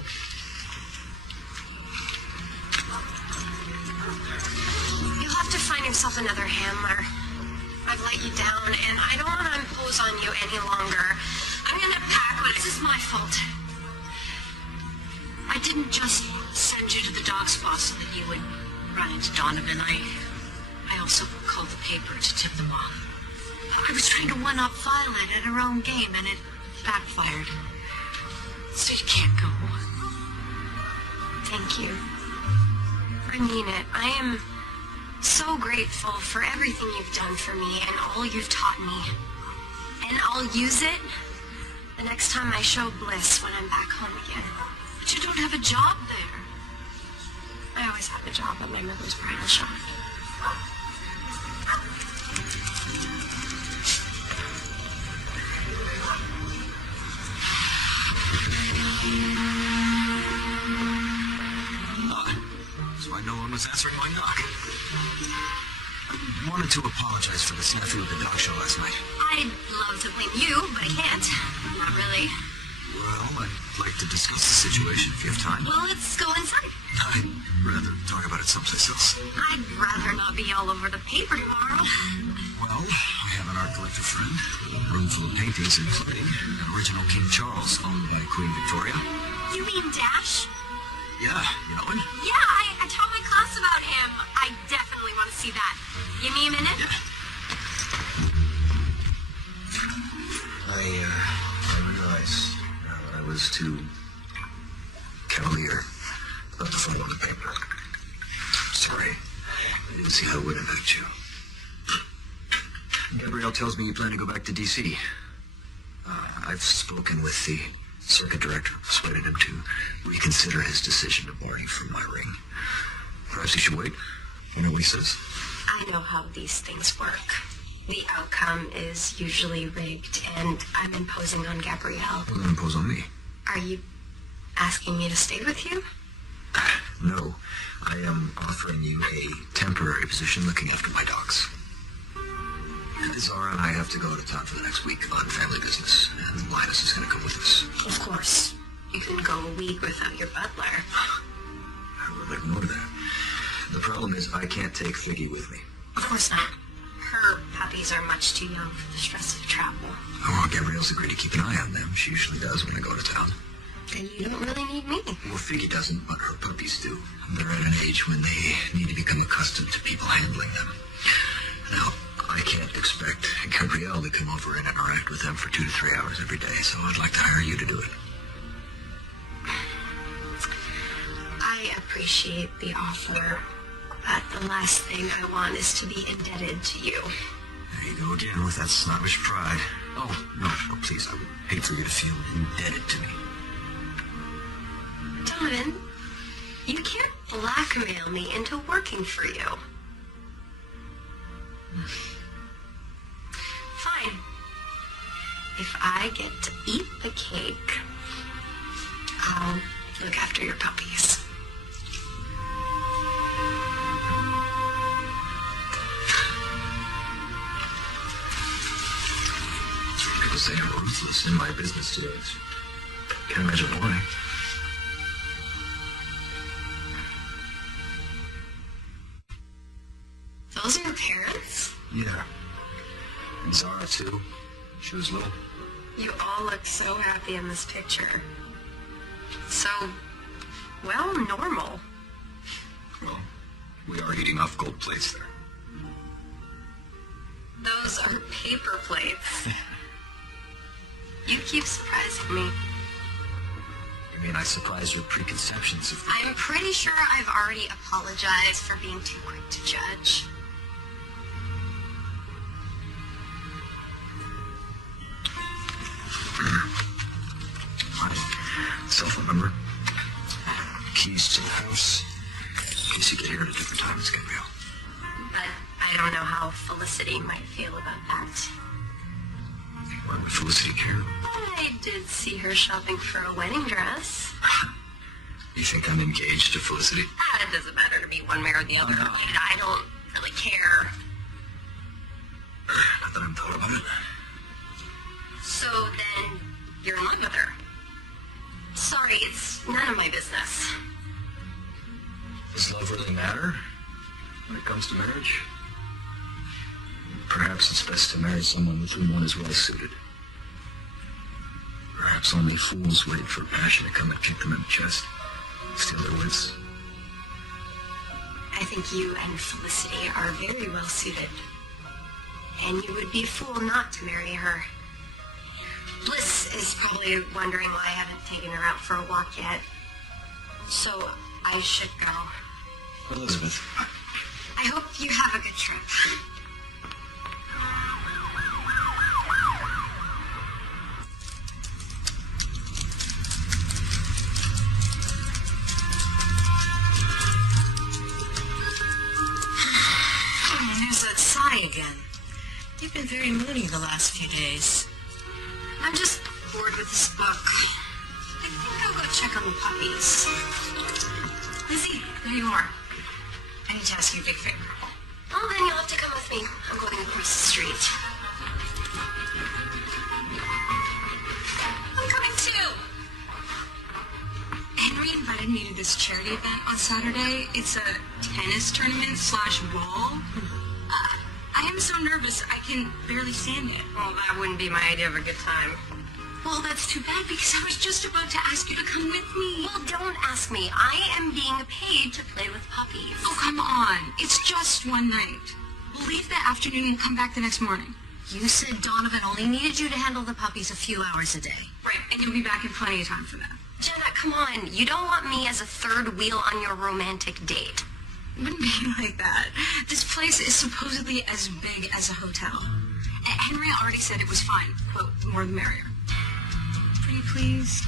You'll have to find yourself another handler. I've let you down, and I don't want to impose on you any longer. I'm going to pack, but this is my fault. I didn't just send you to the dog spa so that you would run into Donovan. I also called the paper to tip them off. I was trying to one-up Violet at her own game, and it backfired. So you can't go. Thank you. I mean it. I am so grateful for everything you've done for me and all you've taught me. And I'll use it the next time I show Bliss when I'm back home again. But you don't have a job there. I always had a job at my mother's bridal shop. So I no one was answering my knock. I wanted to apologize for the snafu at the dog show last night. I'd love to blame you, but I can't. Not really. Well, I'd like to discuss the situation if you have time. Well, let's go inside. I'd rather talk about it someplace else. I'd rather not be all over the paper tomorrow. Well, I have an art collector friend, a room full of paintings, including an original King Charles owned by Queen Victoria. You mean Dash? Yeah, you know him? Yeah, I taught my class about him. I definitely want to see that. Give me a minute? Yeah. I realized that I was too cavalier about the photo on the paper. Sorry. I didn't see how it would impact you. Gabrielle tells me you plan to go back to D.C. I've spoken with the circuit director, persuaded him to reconsider his decision to bar you from my ring. Perhaps he should wait. You know what he says? I know how these things work. The outcome is usually rigged, and I'm imposing on Gabrielle. Well, then impose on me. Are you asking me to stay with you? No. I am offering you a temporary position looking after my dogs. Zara and I have to go to town for the next week on family business, and Linus is going to come with us. Of course. You can go a week without your butler. I will ignore that. The problem is I can't take Figgy with me. Of course not. Her puppies are much too young for the stress of travel. Oh, Gabrielle's agreed to keep an eye on them. She usually does when I go to town. Then you don't really need me. Well, Figgy doesn't, but her puppies do. They're at an age when they need to become accustomed to people handling them. Now, I can't expect Gabrielle to come over and interact with them for 2 to 3 hours every day, so I'd like to hire you to do it. I appreciate the offer, but the last thing I want is to be indebted to you. There you go again with that snobbish pride. Oh, no, please, I would hate for you to feel indebted to me. Donovan, you can't blackmail me into working for you. Fine. If I get to eat the cake, I'll look after your puppies. People say I'm ruthless in my business dealings. Can't imagine why. Those are your parents? Yeah. And Zara, too. She was little. You all look so happy in this picture. So, well, normal. Well, we are eating off gold plates there. Those are paper plates. You keep surprising me. You mean I surprise your preconceptions of... I'm pretty sure I've already apologized for being too quick to judge. My cell phone number, keys to the house, in case you get here at a different time as Gabrielle. But I don't know how Felicity might feel about that. Why would Felicity care? I did see her shopping for a wedding dress. You think I'm engaged to Felicity? It doesn't matter to me one way or the other. No. I don't really care. Not that I'm thought about it. So then, you're in love with her. Sorry, it's none of my business. Does love really matter when it comes to marriage? Perhaps it's best to marry someone with whom one is well suited. Perhaps only fools wait for passion to come and kick them in the chest, steal their wits. I think you and Felicity are very well suited. And you would be a fool not to marry her. Bliss is probably wondering why I haven't taken her out for a walk yet. So I should go. Elizabeth, I hope you have a good trip. There's that sigh again. You've been very moody the last few days. I'm just bored with this book. I think I'll go check on the puppies. Lizzie, there you are. I need to ask you a big favor. Oh, then you'll have to come with me. I'm going across the street. I'm coming too. Henry invited me to this charity event on Saturday. It's a tennis tournament / ball. I am so nervous I can barely stand it. Well, that wouldn't be my idea of a good time. Well, that's too bad because I was just about to ask you to come with me. Well, don't ask me. I am being paid to play with puppies. Oh, come on. It's just one night. We'll leave that afternoon and come back the next morning. You said Donovan only needed you to handle the puppies a few hours a day. Right, and you'll be back in plenty of time for that. Jenna, come on. You don't want me as a third wheel on your romantic date. It wouldn't be like that. This place is supposedly as big as a hotel. Henry already said it was fine, but the more the merrier. Pretty please?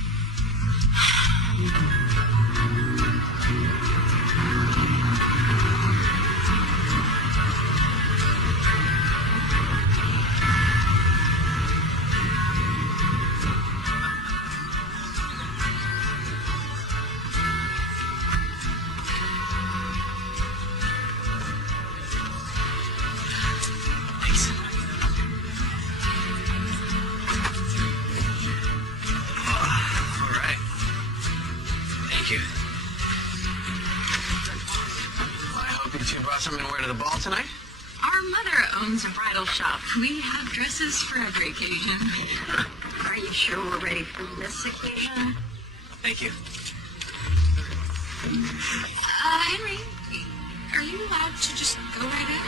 Something to wear to the ball tonight? Our mother owns a bridal shop. We have dresses for every occasion. Are you sure we're ready for this occasion? Thank you. Henry, are you allowed to just go right in?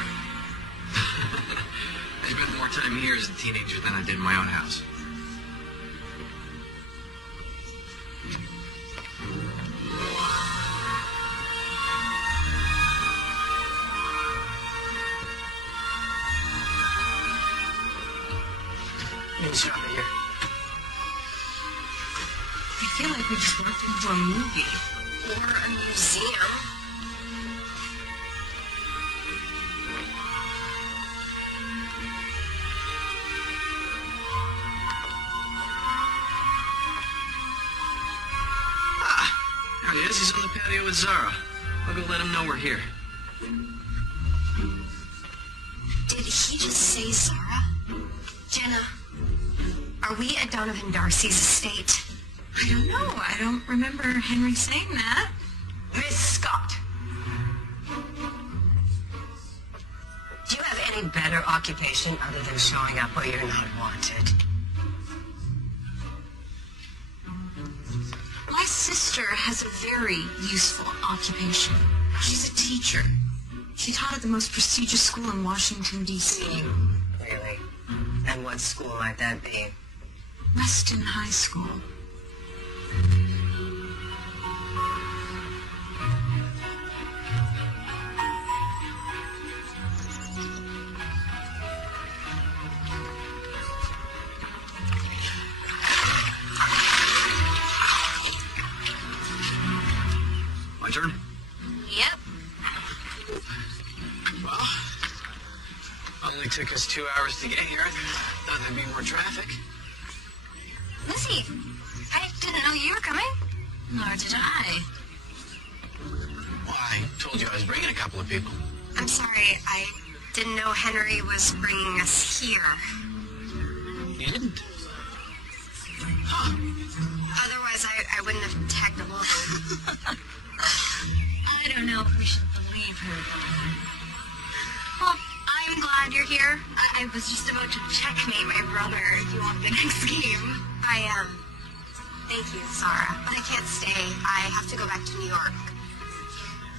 I spent more time here as a teenager than I did in my own house. Shot here. I feel like we just walked into a movie. Or a museum. There he is. He's on the patio with Zara. I'll go let him know we're here. Did he just say Zara? Jenna, are we at Donovan Darcy's estate? I don't know. I don't remember Henry saying that. Miss Scott. Do you have any better occupation other than showing up where you're not wanted? My sister has a very useful occupation. She's a teacher. She taught at the most prestigious school in Washington, D.C. Really? And what school might that be? Weston High School. My turn? Yep. Well, only took us 2 hours to get here. Thought there'd be more traffic. Lizzie, I didn't know you were coming. Nor did I. Well, I told you I was bringing a couple of people. I'm sorry, I didn't know Henry was bringing us here. You didn't? Otherwise, I wouldn't have tagged along. I don't know if we should believe her. Well, I'm glad you're here. I was just about to checkmate my brother if you want the next game. Thank you, Sarah. But I can't stay. I have to go back to New York.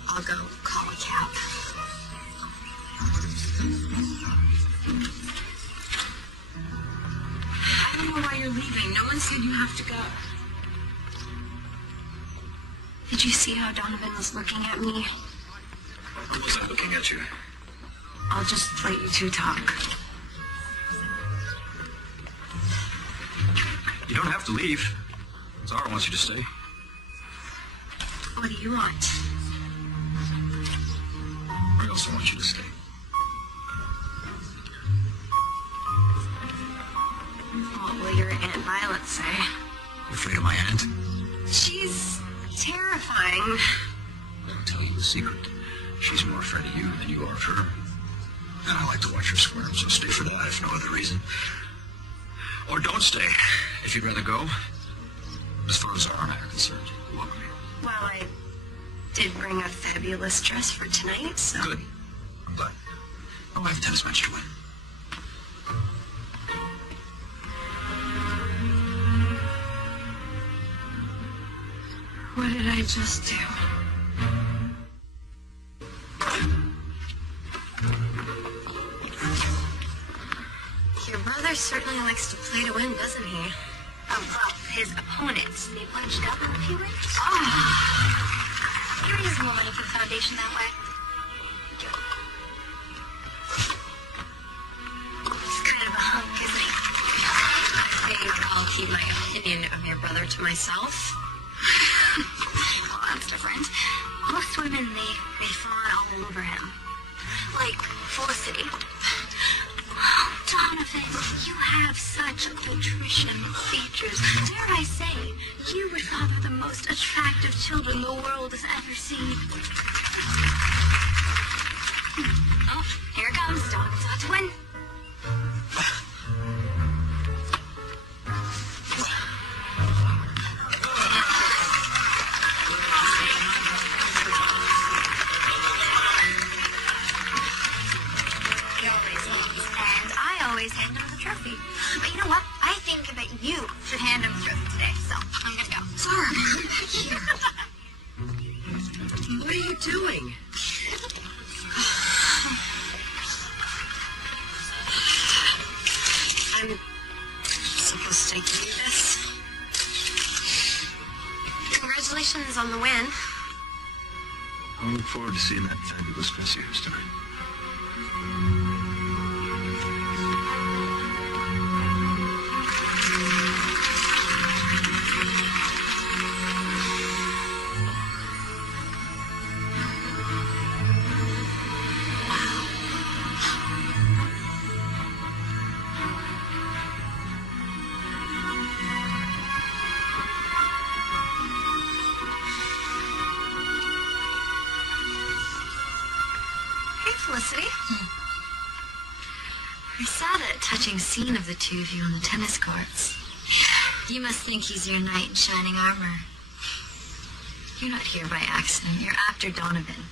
I'll go call a cab. I don't know why you're leaving. No one said you have to go. Did you see how Donovan was looking at me? I wasn't looking at you. I'll just let you two talk. You don't have to leave. Zara wants you to stay. What do you want? I also want you to stay. What will your Aunt Violet say? You afraid of my aunt? She's terrifying. Let me tell you a secret. She's more afraid of you than you are of her. And I like to watch her squirm, so stay for that if no other reason. Or don't stay, if you'd rather go. As far as Zara and I are concerned, you're welcome. Well, I did bring a fabulous dress for tonight, so... Good. I'm glad. Oh, I have a tennis match to win. What did I just do? Your brother certainly likes to play to win, doesn't he? Oh, well, his opponents. They pledged up in a few weeks. He raises more money for the foundation that way. He's kind of a hunk, isn't he? I think I'll keep my opinion of your brother to myself. Well, that's different. Most women, they fawn all over him. Like Felicity. Donovan, you have such patrician features. Dare I say, you would father the most attractive children the world has ever seen. Oh, here it comes. Don't to win. Hand him the trophy. But you know what? I think that you should hand him the trophy today, so I'm gonna go. Zara, come back here. What are you doing? I'm supposed to give you this. Congratulations on the win. I look forward to seeing that fabulous dress of yours tonight. Felicity. I saw that touching scene of the two of you on the tennis courts. You must think he's your knight in shining armor. You're not here by accident. You're after Donovan.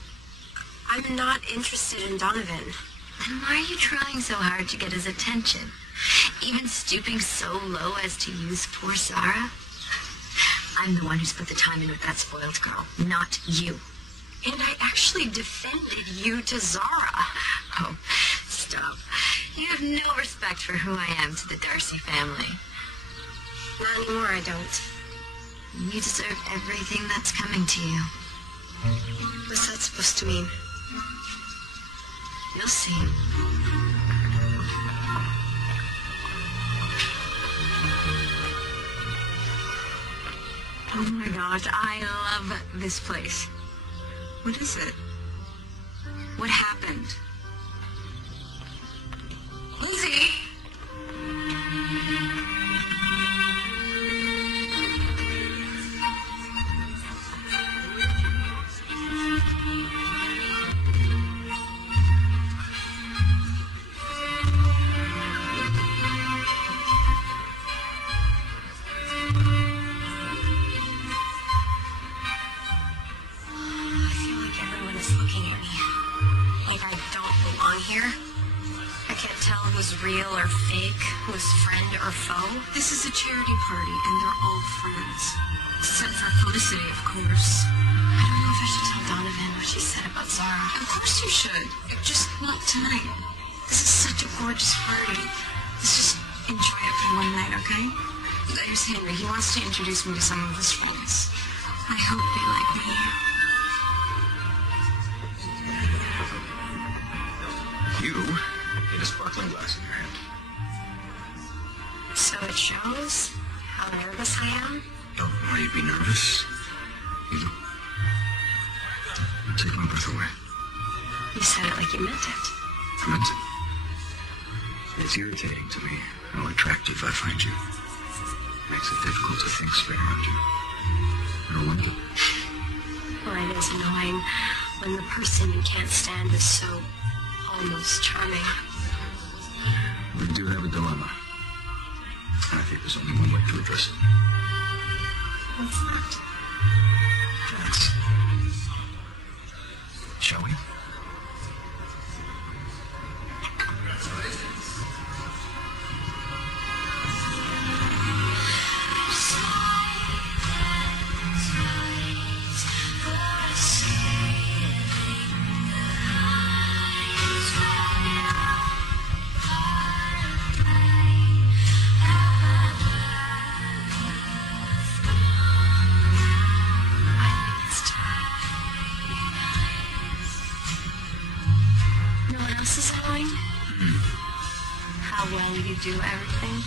I'm not interested in Donovan. Then why are you trying so hard to get his attention? Even stooping so low as to use poor Zara? I'm the one who's put the time in with that spoiled girl, not you. And I actually defended you to Zara. Oh, stop. You have no respect for who I am to the Darcy family. Not anymore, I don't. You deserve everything that's coming to you. What's that supposed to mean? You'll see. Oh my gosh, I love this place. What is it? What happened? Lindsay! Real or fake, who's friend or foe. This is a charity party, and they're all friends. Except for Felicity, of course. I don't know if I should tell Donovan what she said about Zara. Of course you should. Just not tonight. This is such a gorgeous party. Let's just enjoy it for one night, okay? There's Henry. He wants to introduce me to some of his friends. I hope they like me. it shows how nervous I am. Don't why you'd be nervous. You take my breath away. You said it like you meant it. I meant it. It's irritating to me how attractive I find you. Makes it difficult to think straight around you. You're wonderful. Well, it is annoying when the person you can't stand is so almost charming. We do have a dilemma. I think there's only one way to address it. What's that? Dance. Shall we? How well you do everything.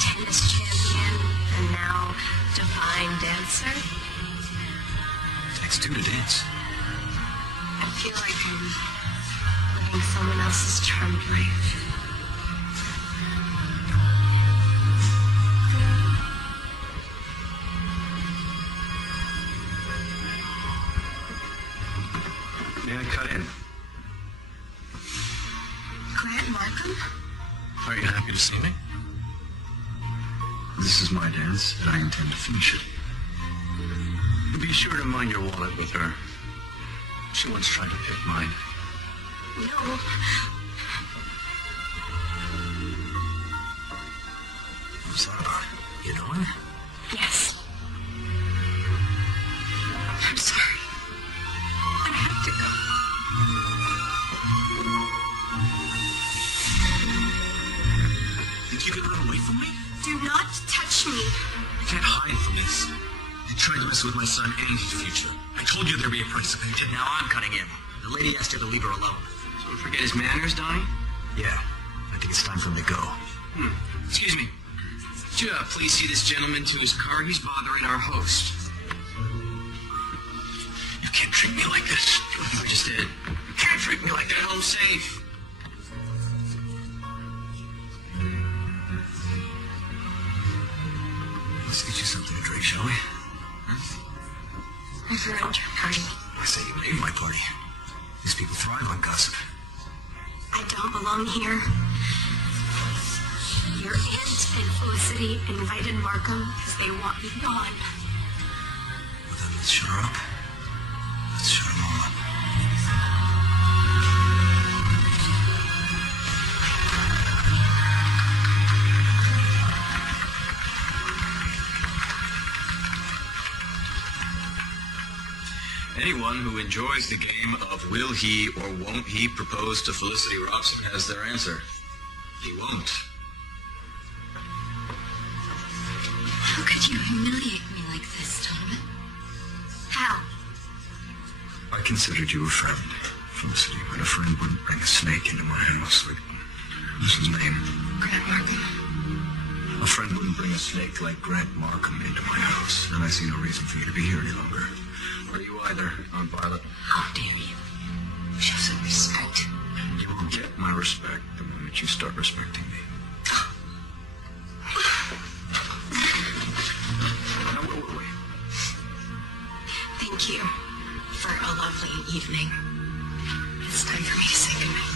Tennis champion and now divine dancer. Takes two to dance. I feel like I'm living someone else's charmed life. May I cut in? Grant Markham? Are you happy to see me? This is my dance, and I intend to finish it. Be sure to mind your wallet with her. She once tried to pick mine. No. What's that about? You know her? Yes. I'm sorry. I have to go. Think you can run away from me? Do not touch me. I can't hide from this. You tried to mess with my son and his future. I told you there'd be a participant, and now I'm cutting in. The lady asked her to leave her alone. So forget his manners, Donnie? Yeah, I think it's time for him to go. Excuse me. Could you please see this gentleman to his car? He's bothering our host. You can't treat me like this. I just did. You can't treat me like that. Home safe. Let's get you something to drink, shall we? I've ruined your party. I say you made my party. These people thrive on gossip. I don't belong here. Your aunt and Felicity invited Markham because they want me gone. Well, then let's shut her up. Let's shut them all up. Anyone who enjoys the game of will he or won't he propose to Felicity Robson has their answer. He won't. How could you humiliate me like this, Donovan? How? I considered you a friend, Felicity, but a friend wouldn't bring a snake into my house. Like, what's his name? Grant Markham. A friend wouldn't bring a snake like Grant Markham into my house, and I see no reason for you to be here any longer. Or you either, Violet. How dare you? Show some respect. You will get my respect the moment you start respecting me. Now, wait. Thank you for a lovely evening. It's time for me to say goodnight.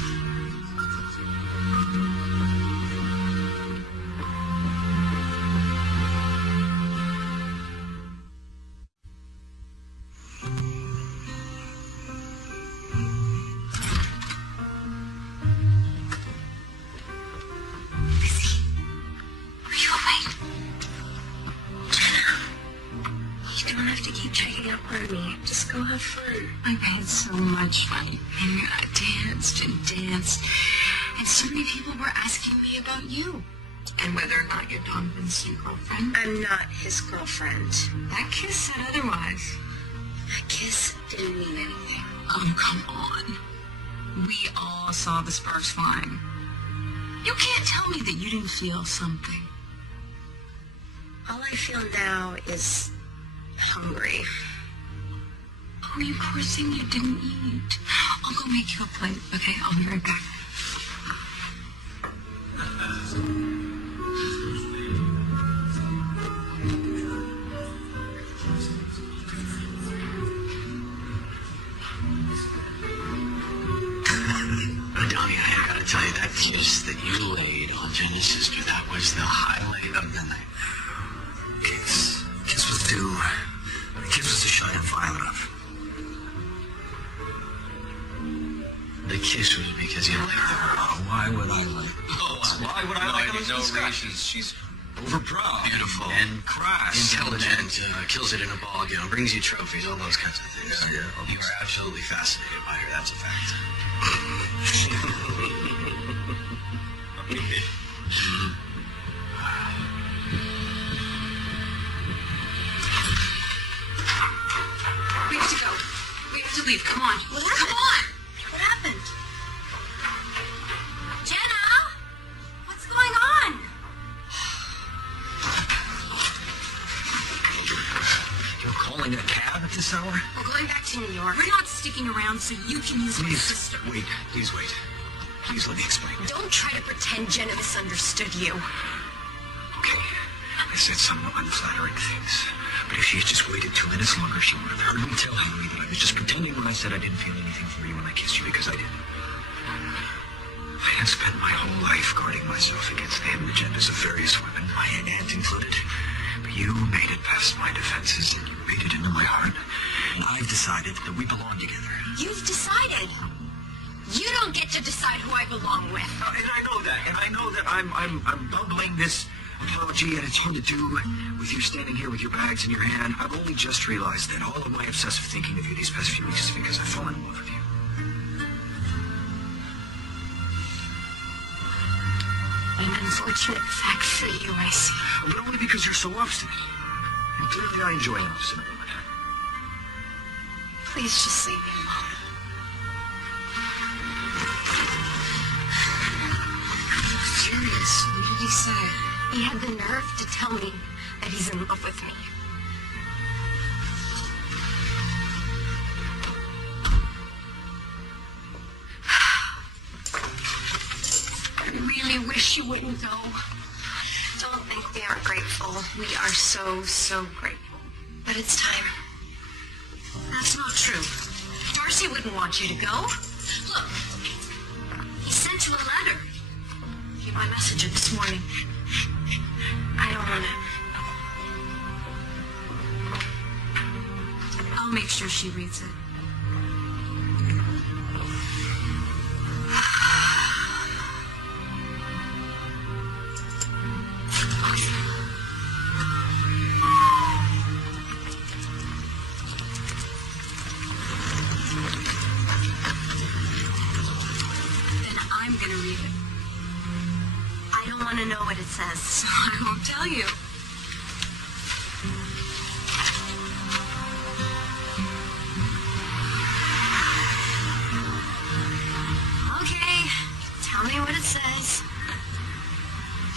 Just go have fun. I had so much fun. And I danced and danced. And so many people were asking me about you. And whether or not you're Donovan's new girlfriend. I'm not his girlfriend. That kiss said otherwise. That kiss didn't mean anything. Oh, come on. We all saw the sparks flying. You can't tell me that you didn't feel something. All I feel now is hungry. Oh, you poor thing, you didn't eat. I'll go make you a plate, okay? I'll be right back. Donnie, I gotta tell you, that kiss that you laid on Jenna's sister, that was the highlight of the night. Kiss was due. The kiss was to shine a violet up. The kiss was because you liked her. Oh, why would I like her? Oh, why would I like her? No, she's overproud. Beautiful. And crass. Intelligent, kills it in a ball gown, brings you trophies, all those kinds of things. Yeah. You are absolutely fascinated by her, that's a fact. We have to go. We have to leave. Come on. What happened? Come on. What happened? Jenna? What's going on? You're calling a cab at this hour? We're going back to New York. We're not sticking around so you can use my sister. Wait. Please wait. Please let me explain. Don't try to pretend Jenna misunderstood you. Okay. I said some unflattering things. But if she had just waited 2 minutes longer, she would have heard me tell Henry that I was just pretending when I said I didn't feel anything for you when I kissed you, because I did. I had spent my whole life guarding myself against the hidden agendas of various women, my aunt included. But you made it past my defenses, and you made it into my heart. And I've decided that we belong together. You've decided. You don't get to decide who I belong with. And I know that. And I know that I'm bubbling this apology, and it's hard to do with you standing here with your bags in your hand. I've only just realized that all of my obsessive thinking of you these past few weeks is because I've fallen in love with you. An unfortunate fact for you, I see. But only because you're so obstinate. And clearly I enjoy an obstinate woman. Please just leave me alone. Serious. What did he say? He had the nerve to tell me that he's in love with me. I really wish you wouldn't go. Don't think we aren't grateful. We are so, so grateful. But it's time. That's not true. Darcy wouldn't want you to go. Look, he sent you a letter. Get my messenger this morning. I don't want it. I'll make sure she reads it. Then I'm gonna read it. I don't want to know what it says. So I won't tell you. Okay, tell me what it says.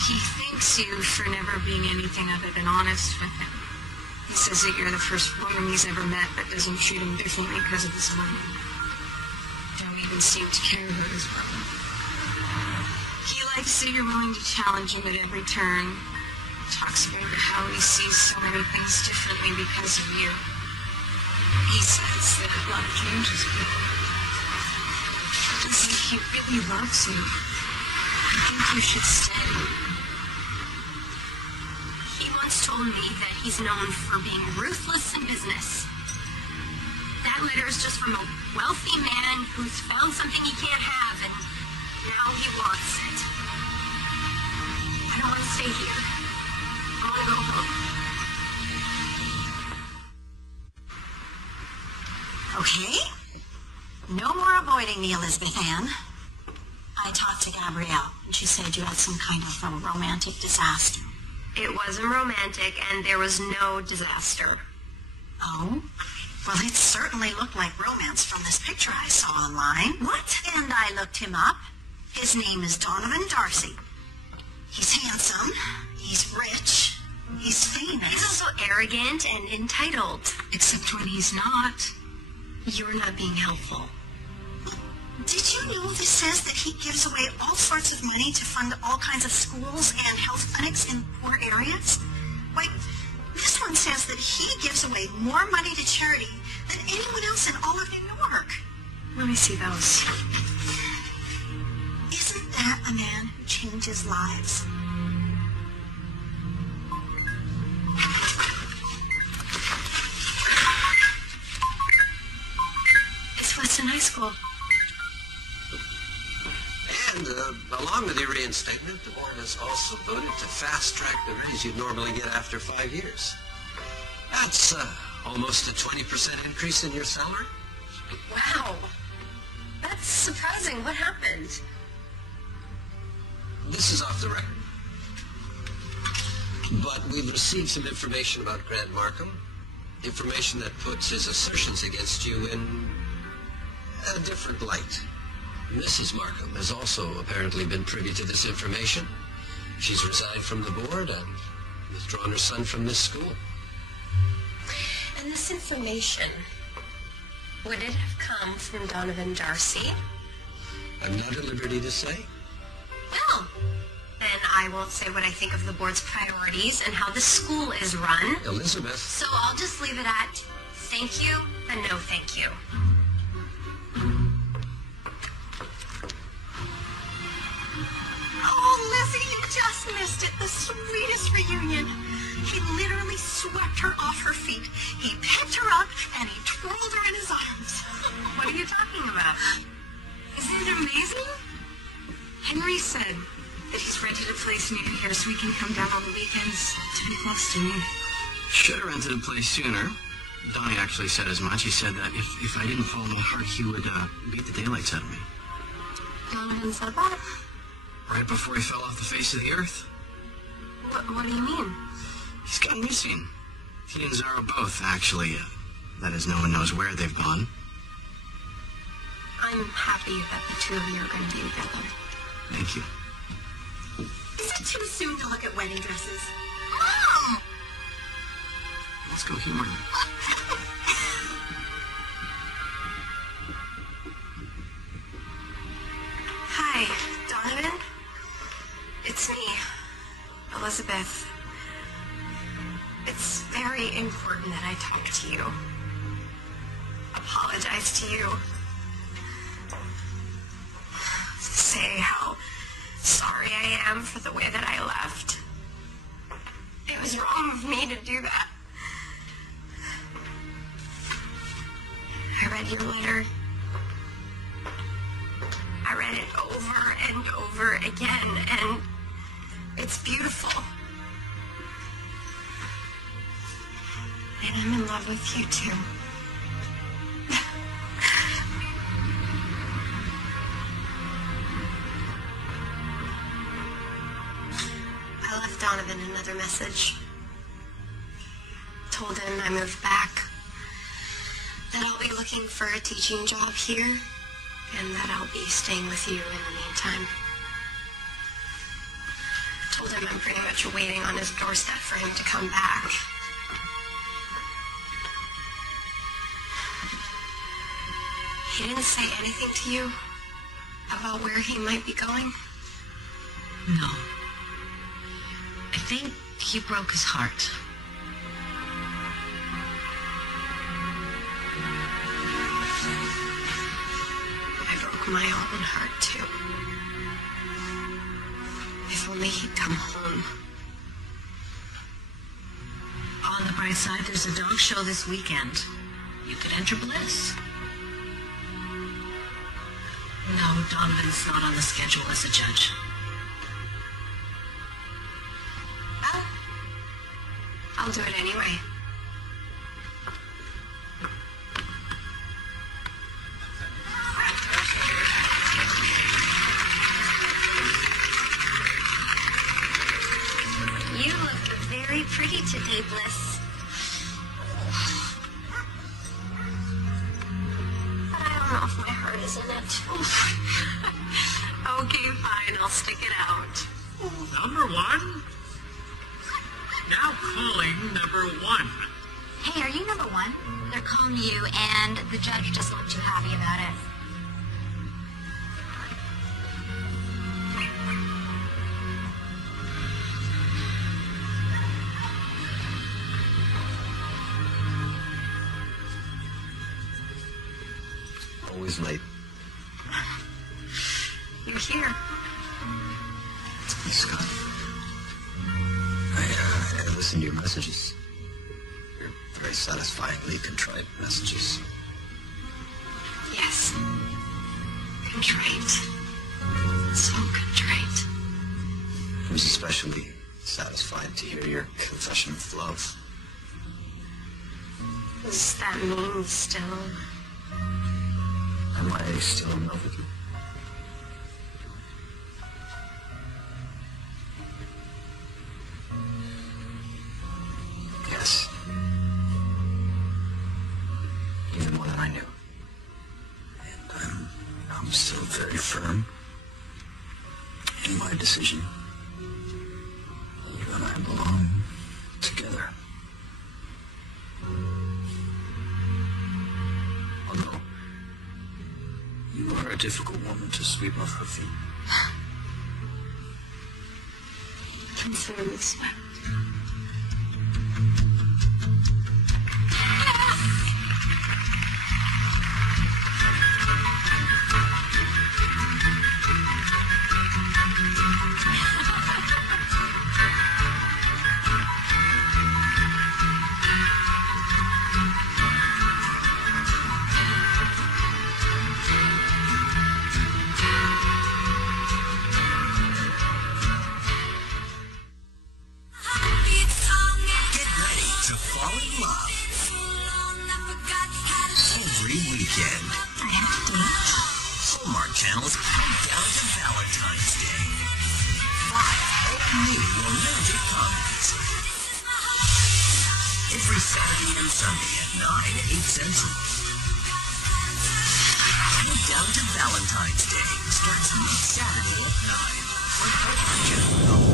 He thanks you for never being anything other than honest with him. He says that you're the first woman he's ever met that doesn't treat him differently because of his money. Don't even seem to care about his brother. He likes that you're willing to challenge him at every turn. Talks about how he sees so many things differently because of you. He says that love changes people. It's like he really loves you. I think you should stay. He once told me that he's known for being ruthless in business. That letter is just from a wealthy man who's found something he can't have, and now he wants it. I don't want to stay here. I want to go home. Okay. No more avoiding me, Elizabeth Ann. I talked to Gabrielle, and she said you had some kind of a romantic disaster. It wasn't romantic, and there was no disaster. Oh? Well, it certainly looked like romance from this picture I saw online. What? And I looked him up. His name is Donovan Darcy. He's handsome. He's rich. He's famous. He's also arrogant and entitled. Except when he's not. You're not being helpful. Did you know this says that he gives away all sorts of money to fund all kinds of schools and health clinics in poor areas? Why, this one says that he gives away more money to charity than anyone else in all of New York. Let me see those. Isn't that a man who changes lives? It's Weston High School. And along with your reinstatement, the board has also voted to fast-track the raise you'd normally get after 5 years. That's almost a 20% increase in your salary. Wow. That's surprising. What happened? This is off the record. But we've received some information about Grant Markham. Information that puts his assertions against you in a different light. Mrs. Markham has also apparently been privy to this information. She's resigned from the board and withdrawn her son from this school. And this information, would it have come from Donovan Darcy? I'm not at liberty to say. Well, then I won't say what I think of the board's priorities and how the school is run. Elizabeth. So I'll just leave it at thank you and no thank you. Oh, Lizzie, you just missed it. The sweetest reunion. He literally swept her off her feet. He picked her up and he twirled her in his arms. What are you talking about? Isn't it amazing? Henry said that he's rented a place near here so we can come down on the weekends to be close to me. Should have rented a place sooner. Donnie actually said as much. He said that if I didn't follow my heart, he would beat the daylights out of me. Donovan said that? Right before he fell off the face of the earth. What do you mean? He's gone missing. He and Zara both, actually. That is, no one knows where they've gone. I'm happy that the two of you are going to be together. Thank you. Is it too soon to look at wedding dresses? Mom! Let's go humor him. Hi, Donovan. It's me, Elizabeth. It's very important that I talk to you. Apologize to you. Say how sorry I am for the way that I left. It was wrong of me to do that. I read your letter. I read it over and over again, and it's beautiful. And I'm in love with you, too. I left Donovan another message. Told him I moved back, that I'll be looking for a teaching job here, and that I'll be staying with you in the meantime. Told him I'm pretty much waiting on his doorstep for him to come back. He didn't say anything to you about where he might be going? No. I think he broke his heart. I broke my own heart, too. If only he'd come home. On the bright side, there's a dog show this weekend. You could enter Bliss. No, Donovan's not on the schedule as a judge. Well, I'll do it anyway. You look very pretty today, Bliss. But I don't know if my heart is in it. Okay, fine. I'll stick it out. Number one? Now calling number one. Hey, are you number one? They're calling you, and the judge doesn't look too happy about it. Always late. You're here. Hey, Scott. I listened to your messages. Your very satisfyingly contrite messages. Yes. Contrite. So contrite. I was especially satisfied to hear your confession of love. Does that mean still? Am I still in love with you? Yes. Even more than I knew. And I'm still very firm in my decision. You and I belong together. Although you are a difficult woman to sweep off her feet. Consider me swept. Hallmark Channel's Countdown to Valentine's Day. 5 new romantic comedies. Every Saturday and Sunday at 9, 8 Central. Countdown to Valentine's Day starts next Saturday at 9 on Hallmark Channel.